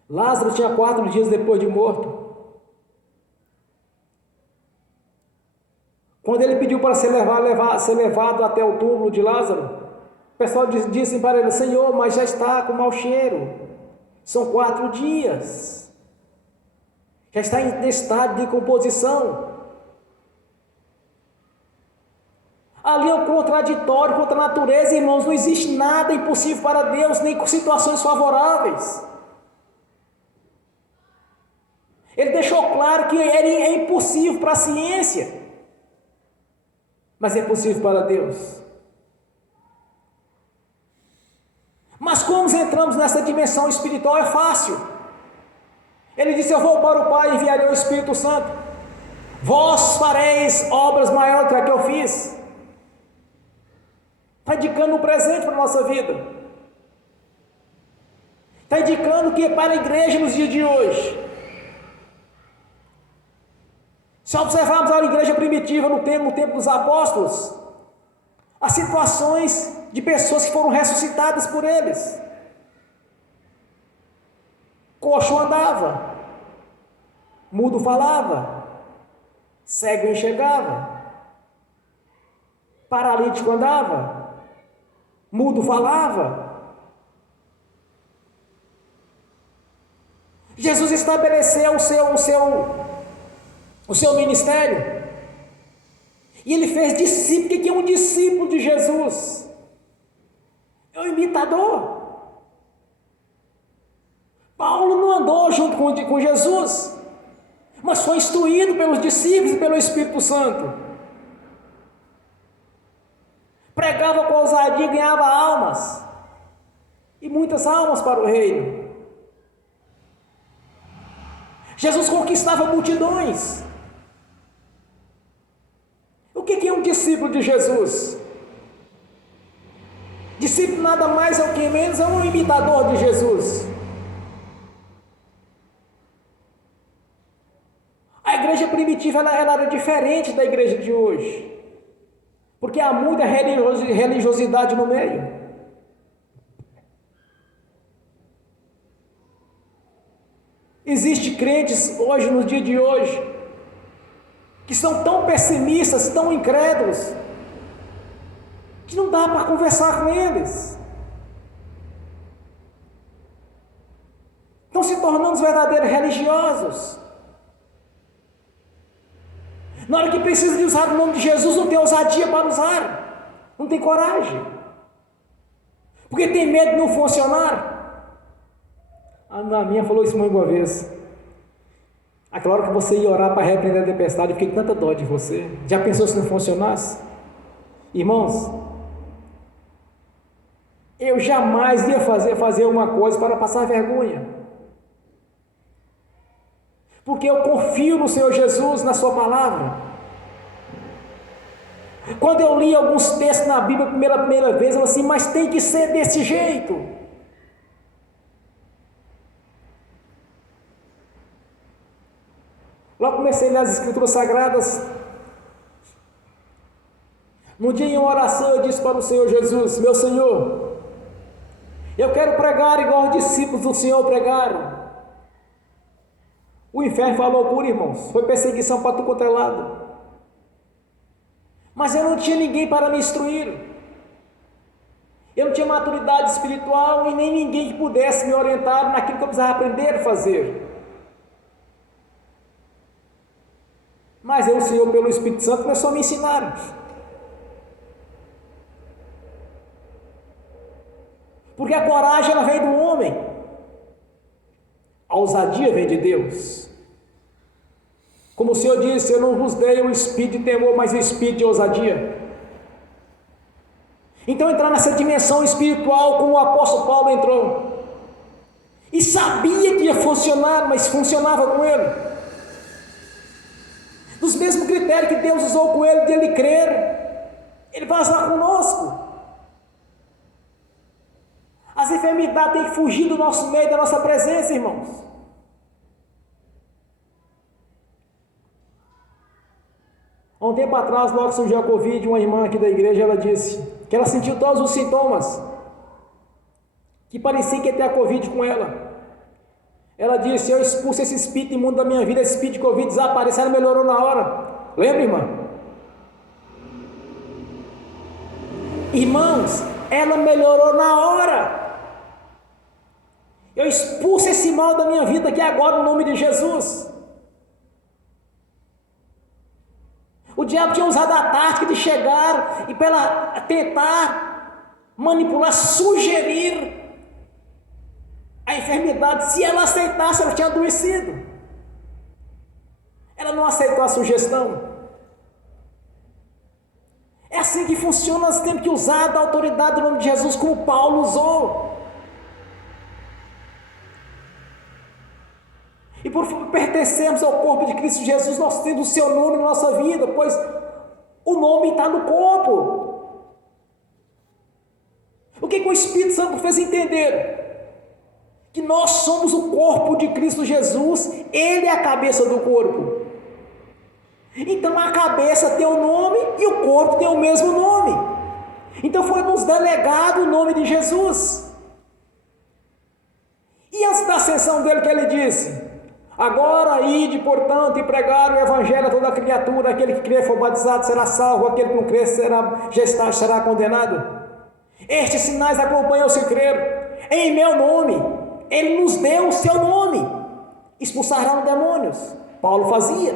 Lázaro tinha 4 dias depois de morto. Quando ele pediu para ser levado até o túmulo de Lázaro, o pessoal disse para ele: Senhor, mas já está com mau cheiro. São 4 dias. Já está em estado de decomposição. Ali é um contraditório contra a natureza, irmãos. Não existe nada impossível para Deus, nem com situações favoráveis. Ele deixou claro que é impossível para a ciência, mas é possível para Deus. Mas como entramos nessa dimensão espiritual é fácil. Ele disse: eu vou para o Pai e enviarei o Espírito Santo. Vós fareis obras maiores do que a que eu fiz. Está indicando um presente para a nossa vida. Está indicando que é para a igreja nos dias de hoje. Se observarmos a igreja primitiva no tempo dos apóstolos, as situações de pessoas que foram ressuscitadas por eles. Coxo andava, mudo falava, cego enxergava, paralítico andava, mudo falava. Jesus estabeleceu o seu ministério. E ele fez discípulo. O que é um discípulo de Jesus? É um imitador. Paulo não andou junto com Jesus, mas foi instruído pelos discípulos e pelo Espírito Santo. Pregava com ousadia e ganhava almas, e muitas almas para o reino. Jesus conquistava multidões. O que é um discípulo de Jesus? Discípulo nada mais é o que menos é um imitador de Jesus. A igreja primitiva ela era diferente da igreja de hoje, porque há muita religiosidade no meio. Existem crentes hoje, no dia de hoje, que são tão pessimistas, tão incrédulos, que não dá para conversar com eles. Estão se tornando os verdadeiros religiosos. Na hora que precisa de usar o nome de Jesus, não tem ousadia para usar, não tem coragem, porque tem medo de não funcionar. A minha falou isso uma vez. Aquela hora que você ia orar para repreender a tempestade, eu fiquei com tanta dó de você. Já pensou se não funcionasse? Irmãos, eu jamais ia fazer uma coisa para passar vergonha, porque eu confio no Senhor Jesus, na sua palavra. Quando eu li alguns textos na Bíblia pela primeira vez, eu falei assim, mas tem que ser desse jeito. Lá comecei a ler as Escrituras Sagradas. Num dia em oração eu disse para o Senhor Jesus, meu Senhor, eu quero pregar igual os discípulos do Senhor pregaram. O inferno foi loucura, irmãos, foi perseguição para tudo quanto é lado. Mas eu não tinha ninguém para me instruir. Eu não tinha maturidade espiritual e nem ninguém que pudesse me orientar naquilo que eu precisava aprender a fazer. Mas o Senhor, pelo Espírito Santo, começou a me ensinar. Porque a coragem ela vem do homem, a ousadia vem de Deus. Como o Senhor disse, eu não vos dei o espírito de temor, mas o espírito de ousadia. Então entrar nessa dimensão espiritual como o apóstolo Paulo entrou, e sabia que ia funcionar, mas funcionava com ele. Dos mesmos critérios que Deus usou com ele, de ele crer, ele vai usar conosco. As enfermidades têm que fugir do nosso meio, da nossa presença, irmãos. Há um tempo atrás, logo que surgiu a Covid, uma irmã aqui da igreja, ela disse que ela sentiu todos os sintomas, que parecia que ia ter a Covid com ela. Ela disse, eu expulso esse espírito imundo da minha vida, esse espírito de Covid desapareceu, ela melhorou na hora. Lembra, irmã? Irmãos, ela melhorou na hora. Eu expulso esse mal da minha vida aqui agora, no nome de Jesus. O diabo tinha usado a tática de chegar e para tentar manipular, sugerir a enfermidade. Se ela aceitasse, ela tinha adoecido. Ela não aceitou a sugestão. É assim que funciona. Nós temos que usar da autoridade do nome de Jesus, como Paulo usou. E por pertencermos ao corpo de Cristo Jesus, nós temos o seu nome na nossa vida, pois o nome está no corpo. O que o Espírito Santo fez entender? Que nós somos o corpo de Cristo Jesus, Ele é a cabeça do corpo. Então a cabeça tem o nome e o corpo tem o mesmo nome. Então foi nos delegado o nome de Jesus. E antes da ascensão dele, que ele disse: Agora ide, portanto, e pregar o evangelho a toda criatura. Aquele que crer for batizado será salvo, aquele que não crer será condenado. Estes sinais acompanham os que creram. Em meu nome, ele nos deu o seu nome. Expulsarão demônios. Paulo fazia.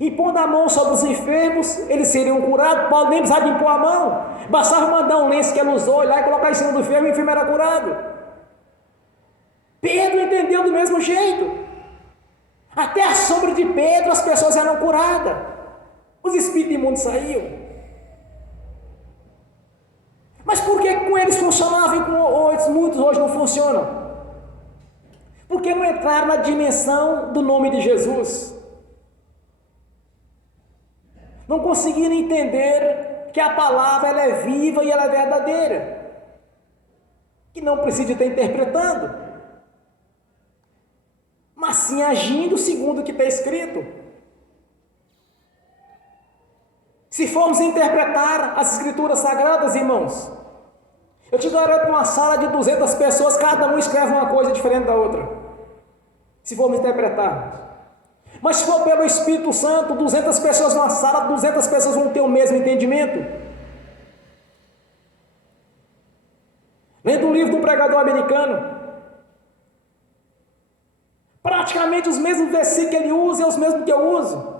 Impondo a mão sobre os enfermos, eles seriam curados. Paulo nem precisava impor a mão. Bastava mandar um lenço que ele usou e lá e colocar em cima do enfermo e o enfermo era curado. Pedro entendeu do mesmo jeito. Até a sombra de Pedro as pessoas eram curadas. Os espíritos imundos saíam. Mas por que com eles funcionava e com muitos hoje não funcionam? Porque não entraram na dimensão do nome de Jesus. Não conseguiram entender que a palavra ela é viva e ela é verdadeira. Que não precisa estar interpretando, mas sim agindo segundo o que está escrito. Se formos interpretar as escrituras sagradas, irmãos, eu te garanto uma sala de 200 pessoas, cada um escreve uma coisa diferente da outra. Se formos interpretar. Mas se for pelo Espírito Santo, 200 pessoas numa sala, 200 pessoas vão ter o mesmo entendimento. Lendo o livro do pregador americano, praticamente os mesmos versículos que ele usa e os mesmos que eu uso.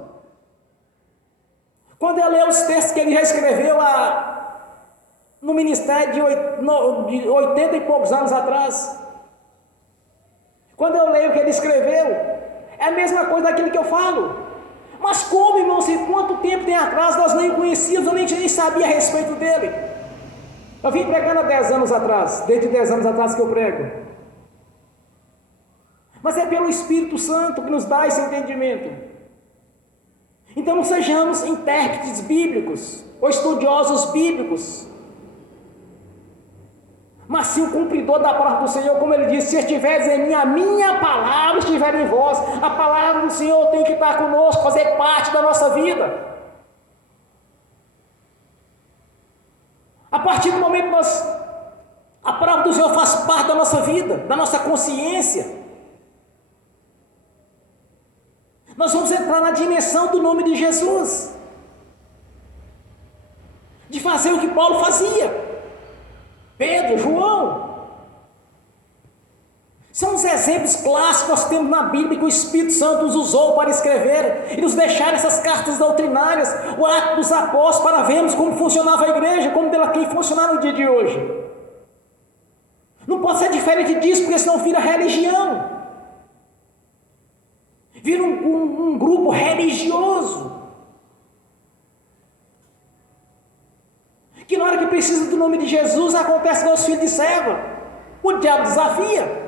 Quando eu leio os textos que ele já escreveu no ministério de 80 e poucos anos atrás, quando eu leio o que ele escreveu, é a mesma coisa daquilo que eu falo. Mas como, irmãos, e quanto tempo tem atrás nós nem conhecíamos, eu nem sabia a respeito dele. Eu vim pregando há 10 anos atrás, desde 10 anos atrás que eu prego. Mas é pelo Espírito Santo que nos dá esse entendimento. Então não sejamos intérpretes bíblicos ou estudiosos bíblicos, mas sim o cumpridor da palavra do Senhor, como ele disse: se estiveres em mim, a minha palavra estiver em vós. A palavra do Senhor tem que estar conosco, fazer parte da nossa vida. A partir do momento que a palavra do Senhor faz parte da nossa vida, da nossa consciência, nós vamos entrar na dimensão do nome de Jesus, de fazer o que Paulo fazia, Pedro, João. São os exemplos clássicos que nós temos na Bíblia que o Espírito Santo nos usou para escrever e nos deixar essas cartas doutrinárias, o Ato dos Apóstolos, para vermos como funcionava a igreja, como ela tem que funcionar no dia de hoje. Não pode ser diferente disso, porque senão vira religião. Vira um grupo religioso, que na hora que precisa do nome de Jesus, acontece com os filhos de serva. O diabo desafia.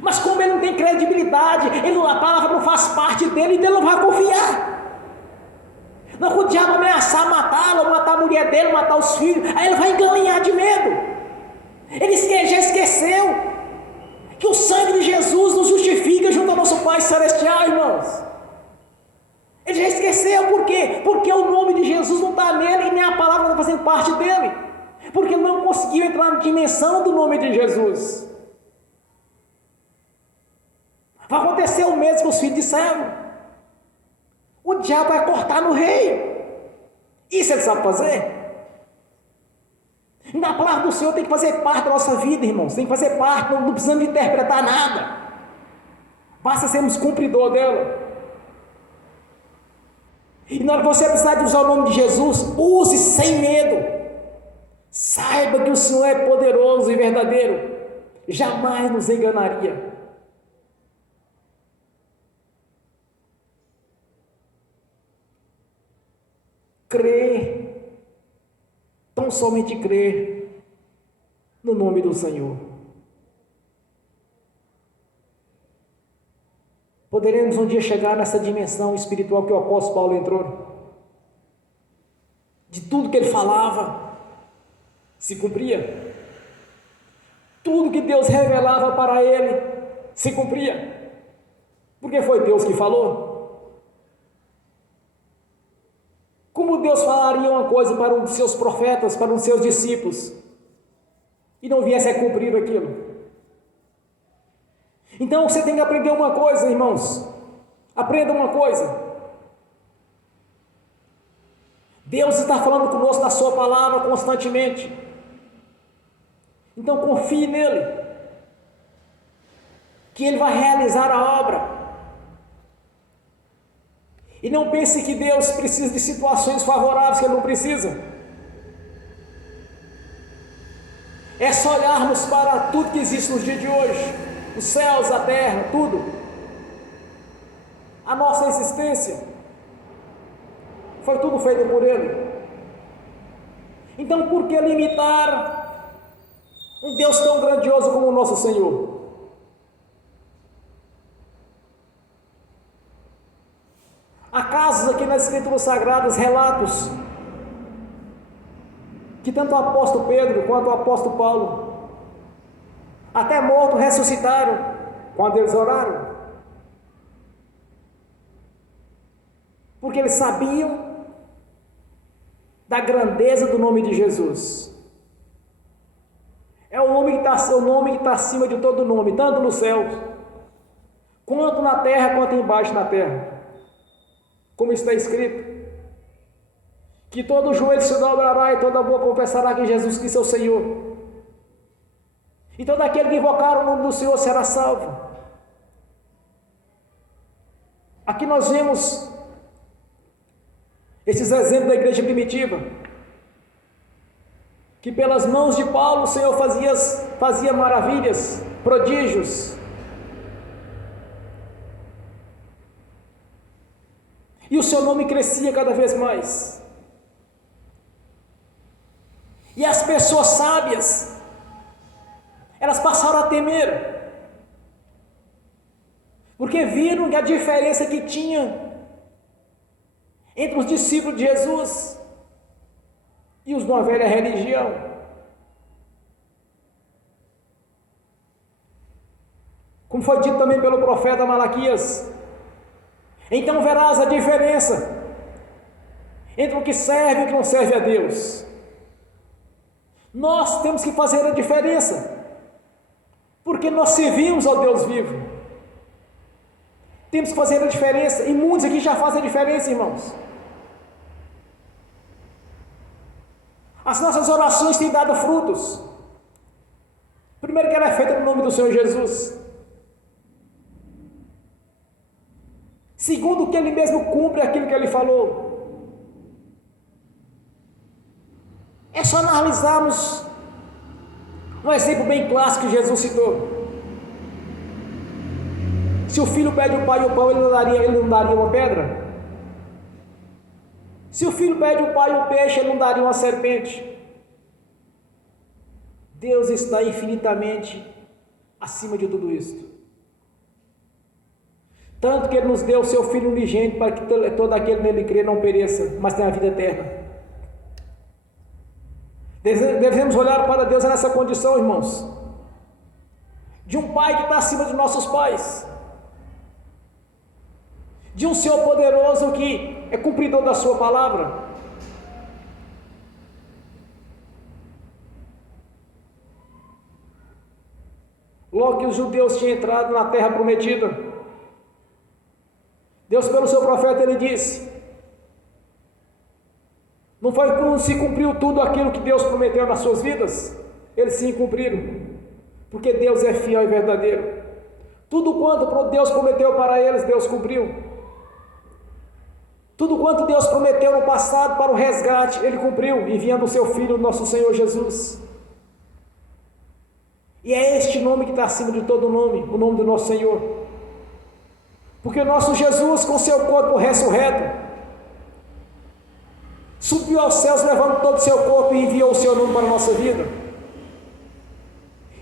Mas como ele não tem credibilidade, a palavra não faz parte dele, então ele não vai confiar. Não, o diabo ameaçar matá-lo, matar a mulher dele, matar os filhos, aí ele vai engalinhar de medo. Ele já esqueceu que o sangue de Jesus nos justifica junto ao nosso Pai Celestial, irmãos. Ele já esqueceu, por quê? Porque o nome de Jesus não está nele e nem a palavra não está fazendo parte dele. Porque ele não conseguiu entrar na dimensão do nome de Jesus. Vai acontecer o mesmo com os filhos de servo. O diabo vai cortar no rei. Isso ele sabe fazer. Na palavra do Senhor tem que fazer parte da nossa vida, irmãos. Tem que fazer parte, não precisamos interpretar nada. Basta sermos cumpridor dela. E na hora que você precisar de usar o nome de Jesus, use sem medo. Saiba que o Senhor é poderoso e verdadeiro. Jamais nos enganaria. Crer, tão somente crer no nome do Senhor. Poderemos um dia chegar nessa dimensão espiritual que o apóstolo Paulo entrou. De tudo que ele falava, se cumpria. Tudo que Deus revelava para ele, se cumpria. Porque foi Deus que falou. Como Deus falaria uma coisa para um dos seus profetas, para um dos seus discípulos, e não viesse a cumprir aquilo? Então você tem que aprender uma coisa, irmãos. Aprenda uma coisa. Deus está falando conosco na sua palavra constantemente. Então confie nele, que ele vai realizar a obra. E não pense que Deus precisa de situações favoráveis que ele não precisa. É só olharmos para tudo que existe nos dias de hoje, os céus, a terra, tudo, a nossa existência, foi tudo feito por ele. Então por que limitar um Deus tão grandioso como o nosso Senhor? Há casos aqui nas Escrituras Sagradas, relatos, que tanto o apóstolo Pedro quanto o apóstolo Paulo, até mortos, ressuscitaram quando eles oraram, porque eles sabiam da grandeza do nome de Jesus. É o nome que está acima de todo nome, tanto no céu, quanto na terra, quanto embaixo na terra. Como está escrito, que todo joelho se dobrará e toda boca confessará que Jesus Cristo é o Senhor. E todo aquele que invocar o nome do Senhor será salvo. Aqui nós vemos esses exemplos da igreja primitiva, que pelas mãos de Paulo o Senhor fazia maravilhas, prodígios. E o seu nome crescia cada vez mais. E as pessoas sábias, elas passaram a temer, porque viram a diferença que tinha entre os discípulos de Jesus e os de uma velha religião. Como foi dito também pelo profeta Malaquias, então verás a diferença entre o que serve e o que não serve a Deus. Nós temos que fazer a diferença, porque nós servimos ao Deus vivo. Temos que fazer a diferença, e muitos aqui já fazem a diferença, irmãos. As nossas orações têm dado frutos. Primeiro, que ela é feita no nome do Senhor Jesus. Segundo, que Ele mesmo cumpre aquilo que Ele falou. É só analisarmos um exemplo bem clássico que Jesus citou. Se o filho pede ao pai o pão, ele não daria uma pedra? Se o filho pede ao pai o peixe, ele não daria uma serpente? Deus está infinitamente acima de tudo isso. Tanto que Ele nos deu o seu Filho unigênito, para que todo aquele nele crê não pereça, mas tenha a vida eterna. Devemos olhar para Deus nessa condição, irmãos, de um Pai que está acima de nossos pais, de um Senhor poderoso que é cumpridor da sua palavra. Logo que os judeus tinham entrado na terra prometida, Deus, pelo seu profeta, ele disse: não foi quando se cumpriu tudo aquilo que Deus prometeu nas suas vidas? Eles sim cumpriram, porque Deus é fiel e verdadeiro. Tudo quanto Deus prometeu para eles, Deus cumpriu. Tudo quanto Deus prometeu no passado para o resgate, Ele cumpriu, enviando o seu Filho, nosso Senhor Jesus. E é este nome que está acima de todo nome, o nome do nosso Senhor. Porque o nosso Jesus, com seu corpo ressurreto, subiu aos céus, levando todo o seu corpo e enviou o seu nome para a nossa vida.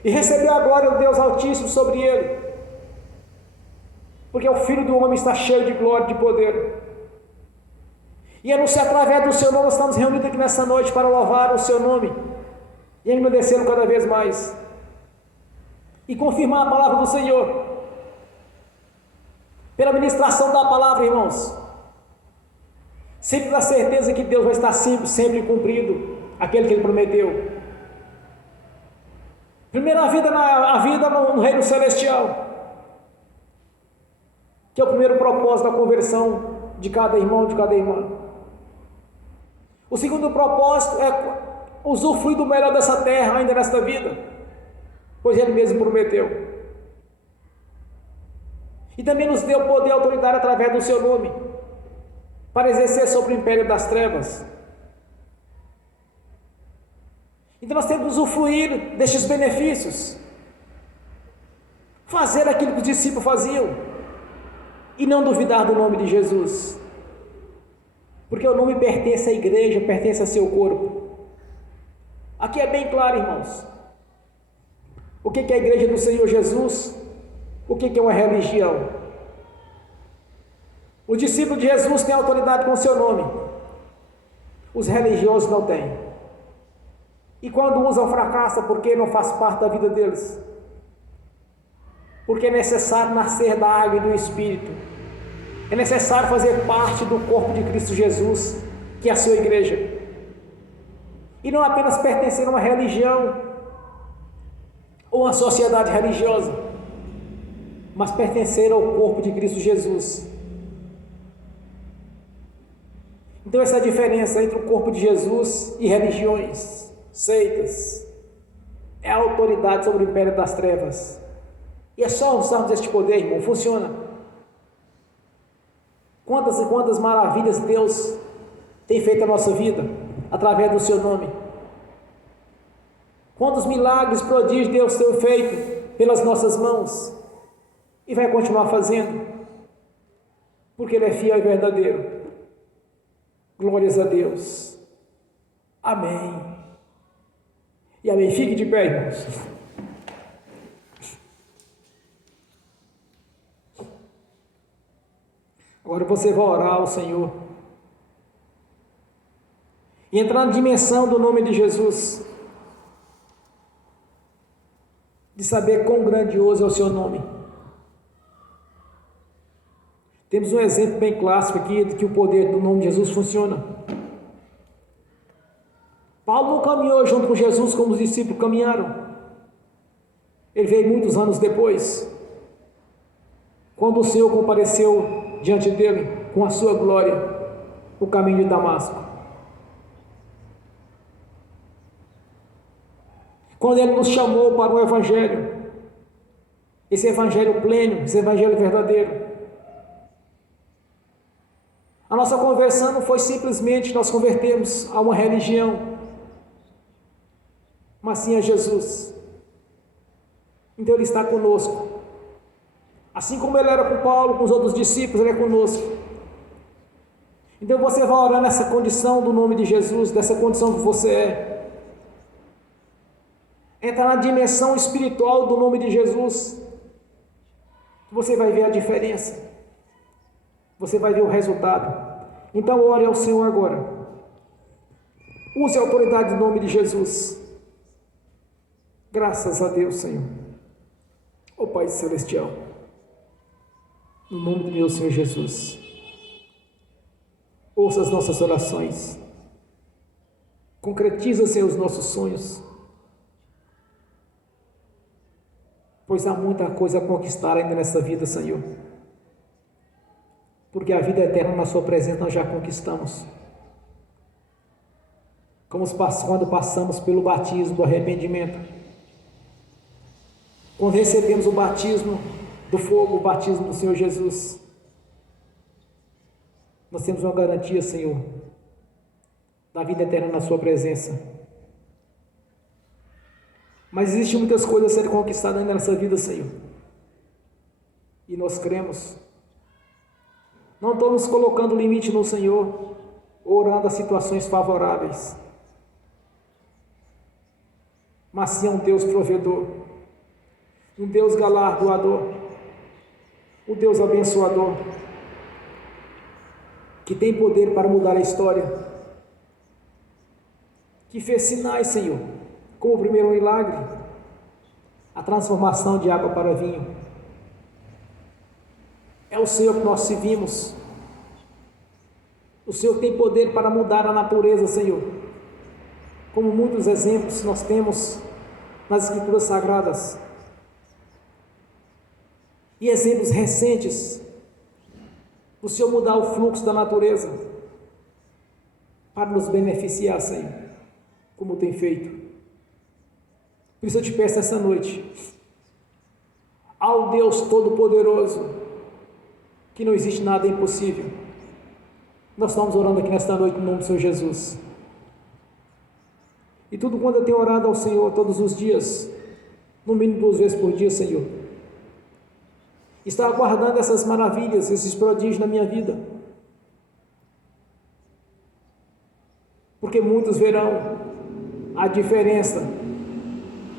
E recebeu a glória do Deus Altíssimo sobre ele. Porque o Filho do Homem está cheio de glória e de poder. E anunciar através do seu nome, nós estamos reunidos aqui nessa noite para louvar o seu nome e agradecê-lo cada vez mais. E confirmar a palavra do Senhor. Pela ministração da palavra, irmãos, sempre dá certeza que Deus vai estar sempre cumprindo aquele que Ele prometeu. Primeiro a vida no reino celestial, que é o primeiro propósito da conversão de cada irmão, de cada irmã. O segundo propósito é usufruir do melhor dessa terra ainda nesta vida, pois Ele mesmo prometeu. E também nos deu poder e autoridade através do seu nome, para exercer sobre o império das trevas. Então nós temos que usufruir destes benefícios, fazer aquilo que os discípulos faziam, e não duvidar do nome de Jesus, porque o nome pertence à igreja, pertence a seu corpo. Aqui é bem claro, irmãos, o que é a igreja do Senhor Jesus, o que é uma religião. Os discípulos de Jesus têm autoridade com o seu nome, os religiosos não têm, e quando usam fracassa porque não faz parte da vida deles, porque é necessário nascer da água e do Espírito, é necessário fazer parte do corpo de Cristo Jesus, que é a sua igreja, e não apenas pertencer a uma religião ou uma sociedade religiosa, mas pertencer ao corpo de Cristo Jesus. Então essa é a diferença entre o corpo de Jesus e religiões, seitas, é a autoridade sobre o império das trevas, e é só usarmos este poder, irmão, funciona. Quantas e quantas maravilhas Deus tem feito na nossa vida, através do seu nome. Quantos milagres, prodígios Deus tem feito pelas nossas mãos, e vai continuar fazendo, porque Ele é fiel e verdadeiro. Glórias a Deus. Amém. E amém. Fique de pé, irmãos. Agora você vai orar ao Senhor e entrar na dimensão do nome de Jesus, de saber quão grandioso é o seu nome. Temos um exemplo bem clássico aqui de que o poder do nome de Jesus funciona. Paulo não caminhou junto com Jesus como os discípulos caminharam. Ele veio muitos anos depois, quando o Senhor compareceu diante dele com a sua glória, o caminho de Damasco. Quando Ele nos chamou para o Evangelho, esse Evangelho pleno, esse Evangelho verdadeiro. A nossa conversão não foi simplesmente nós convertermos a uma religião, mas sim a Jesus. Então Ele está conosco. Assim como Ele era com Paulo, com os outros discípulos, Ele é conosco. Então você vai orar nessa condição do nome de Jesus, dessa condição que você é. Entra na dimensão espiritual do nome de Jesus. Você vai ver a diferença. Você vai ver o resultado. Então ore ao Senhor agora. Use a autoridade do nome de Jesus. Graças a Deus, Senhor. Ó Pai Celestial, no nome do meu Senhor Jesus, ouça as nossas orações. Concretiza, Senhor, os nossos sonhos. Pois há muita coisa a conquistar ainda nessa vida, Senhor. Porque a vida eterna na sua presença nós já conquistamos. Quando passamos pelo batismo do arrependimento, quando recebemos o batismo do fogo, o batismo do Senhor Jesus, nós temos uma garantia, Senhor, da vida eterna na sua presença. Mas existem muitas coisas a serem conquistadas ainda nessa vida, Senhor, e nós cremos. Não estamos colocando limite no Senhor, orando a situações favoráveis, mas sim é um Deus provedor, um Deus galardoador, um Deus abençoador, que tem poder para mudar a história, que fez sinais, Senhor, como o primeiro milagre, a transformação de água para vinho. É o Senhor que nós servimos. O Senhor tem poder para mudar a natureza, Senhor. Como muitos exemplos nós temos nas Escrituras Sagradas. E exemplos recentes o Senhor mudar o fluxo da natureza para nos beneficiar, Senhor, como tem feito. Por isso eu te peço essa noite, ao Deus Todo-Poderoso, que não existe nada impossível. Nós estamos orando aqui nesta noite no nome do Senhor Jesus. E tudo quanto eu tenho orado ao Senhor todos os dias, no mínimo 2 vezes por dia, Senhor, está aguardando essas maravilhas, esses prodígios na minha vida. Porque muitos verão a diferença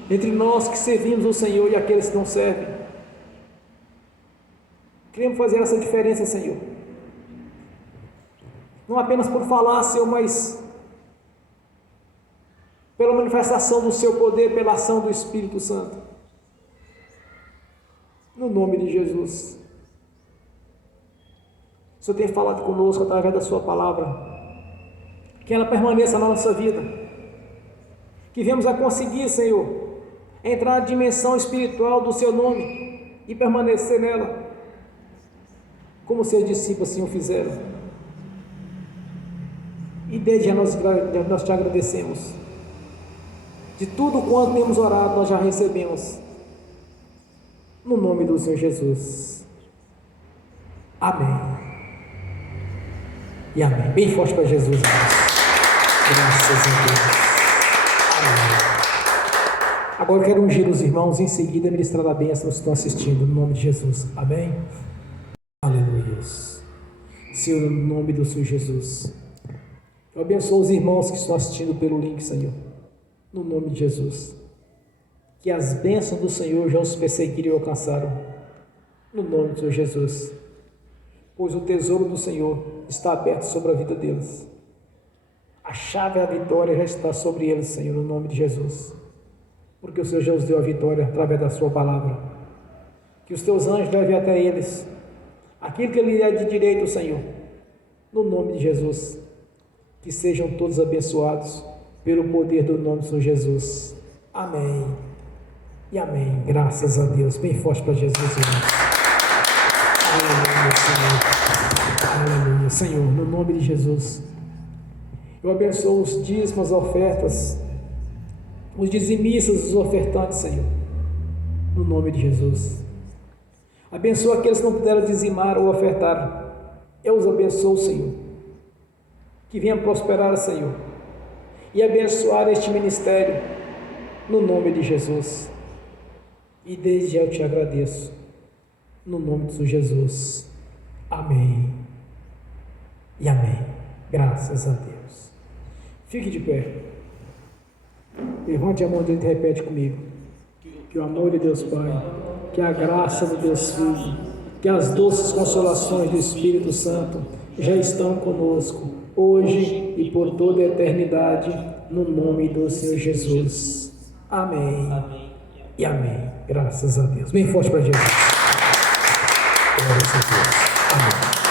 entre nós que servimos o Senhor e aqueles que não servem. Queremos fazer essa diferença, Senhor. Não apenas por falar, Senhor, mas pela manifestação do Seu poder, pela ação do Espírito Santo. No nome de Jesus. O Senhor tem falado conosco através da Sua palavra. Que ela permaneça na nossa vida. Que venhamos a conseguir, Senhor, entrar na dimensão espiritual do Seu nome e permanecer nela, como Seus discípulos assim o fizeram. E desde já nós te agradecemos. De tudo quanto temos orado, nós já recebemos. No nome do Senhor Jesus. Amém. E amém. Bem forte para Jesus, irmãos. Graças a Deus. Amém. Agora eu quero ungir os irmãos e em seguida ministrar a bênção aos que estão assistindo, no nome de Jesus. Amém. Aleluia. Senhor, no nome do Senhor Jesus, eu abençoo os irmãos que estão assistindo pelo link, Senhor, no nome de Jesus. Que as bênçãos do Senhor já os perseguiram e alcançaram, no nome do Senhor Jesus. Pois o tesouro do Senhor está aberto sobre a vida deles. A chave da vitória já está sobre eles, Senhor, no nome de Jesus. Porque o Senhor já os deu a vitória através da Sua palavra. Que os Teus anjos levem até eles aquilo que lhe é de direito, Senhor, no nome de Jesus. Que sejam todos abençoados pelo poder do nome do Senhor Jesus. Amém. E amém. Graças a Deus. Bem forte para Jesus, irmãos. Aleluia, Senhor. Aleluia, Senhor. No nome de Jesus, eu abençoo os dízimos, as ofertas, os dizimistas, os ofertantes, Senhor. No nome de Jesus. Abençoa aqueles que não puderam dizimar ou ofertar. Eu os abençoo, Senhor. Que venha prosperar, Senhor, e abençoar este ministério, no nome de Jesus. E desde já eu te agradeço, no nome de Jesus. Amém. E amém. Graças a Deus. Fique de pé. Levante a mão direita e repete comigo. Que o amor de Deus Pai, que a graça de Deus Filho, que as doces consolações do Espírito Santo já estão conosco, hoje e por toda a eternidade, no nome do Senhor Jesus. Amém. Amém. E amém. Graças a Deus. Bem forte para Jesus. Glória a Deus. Amém.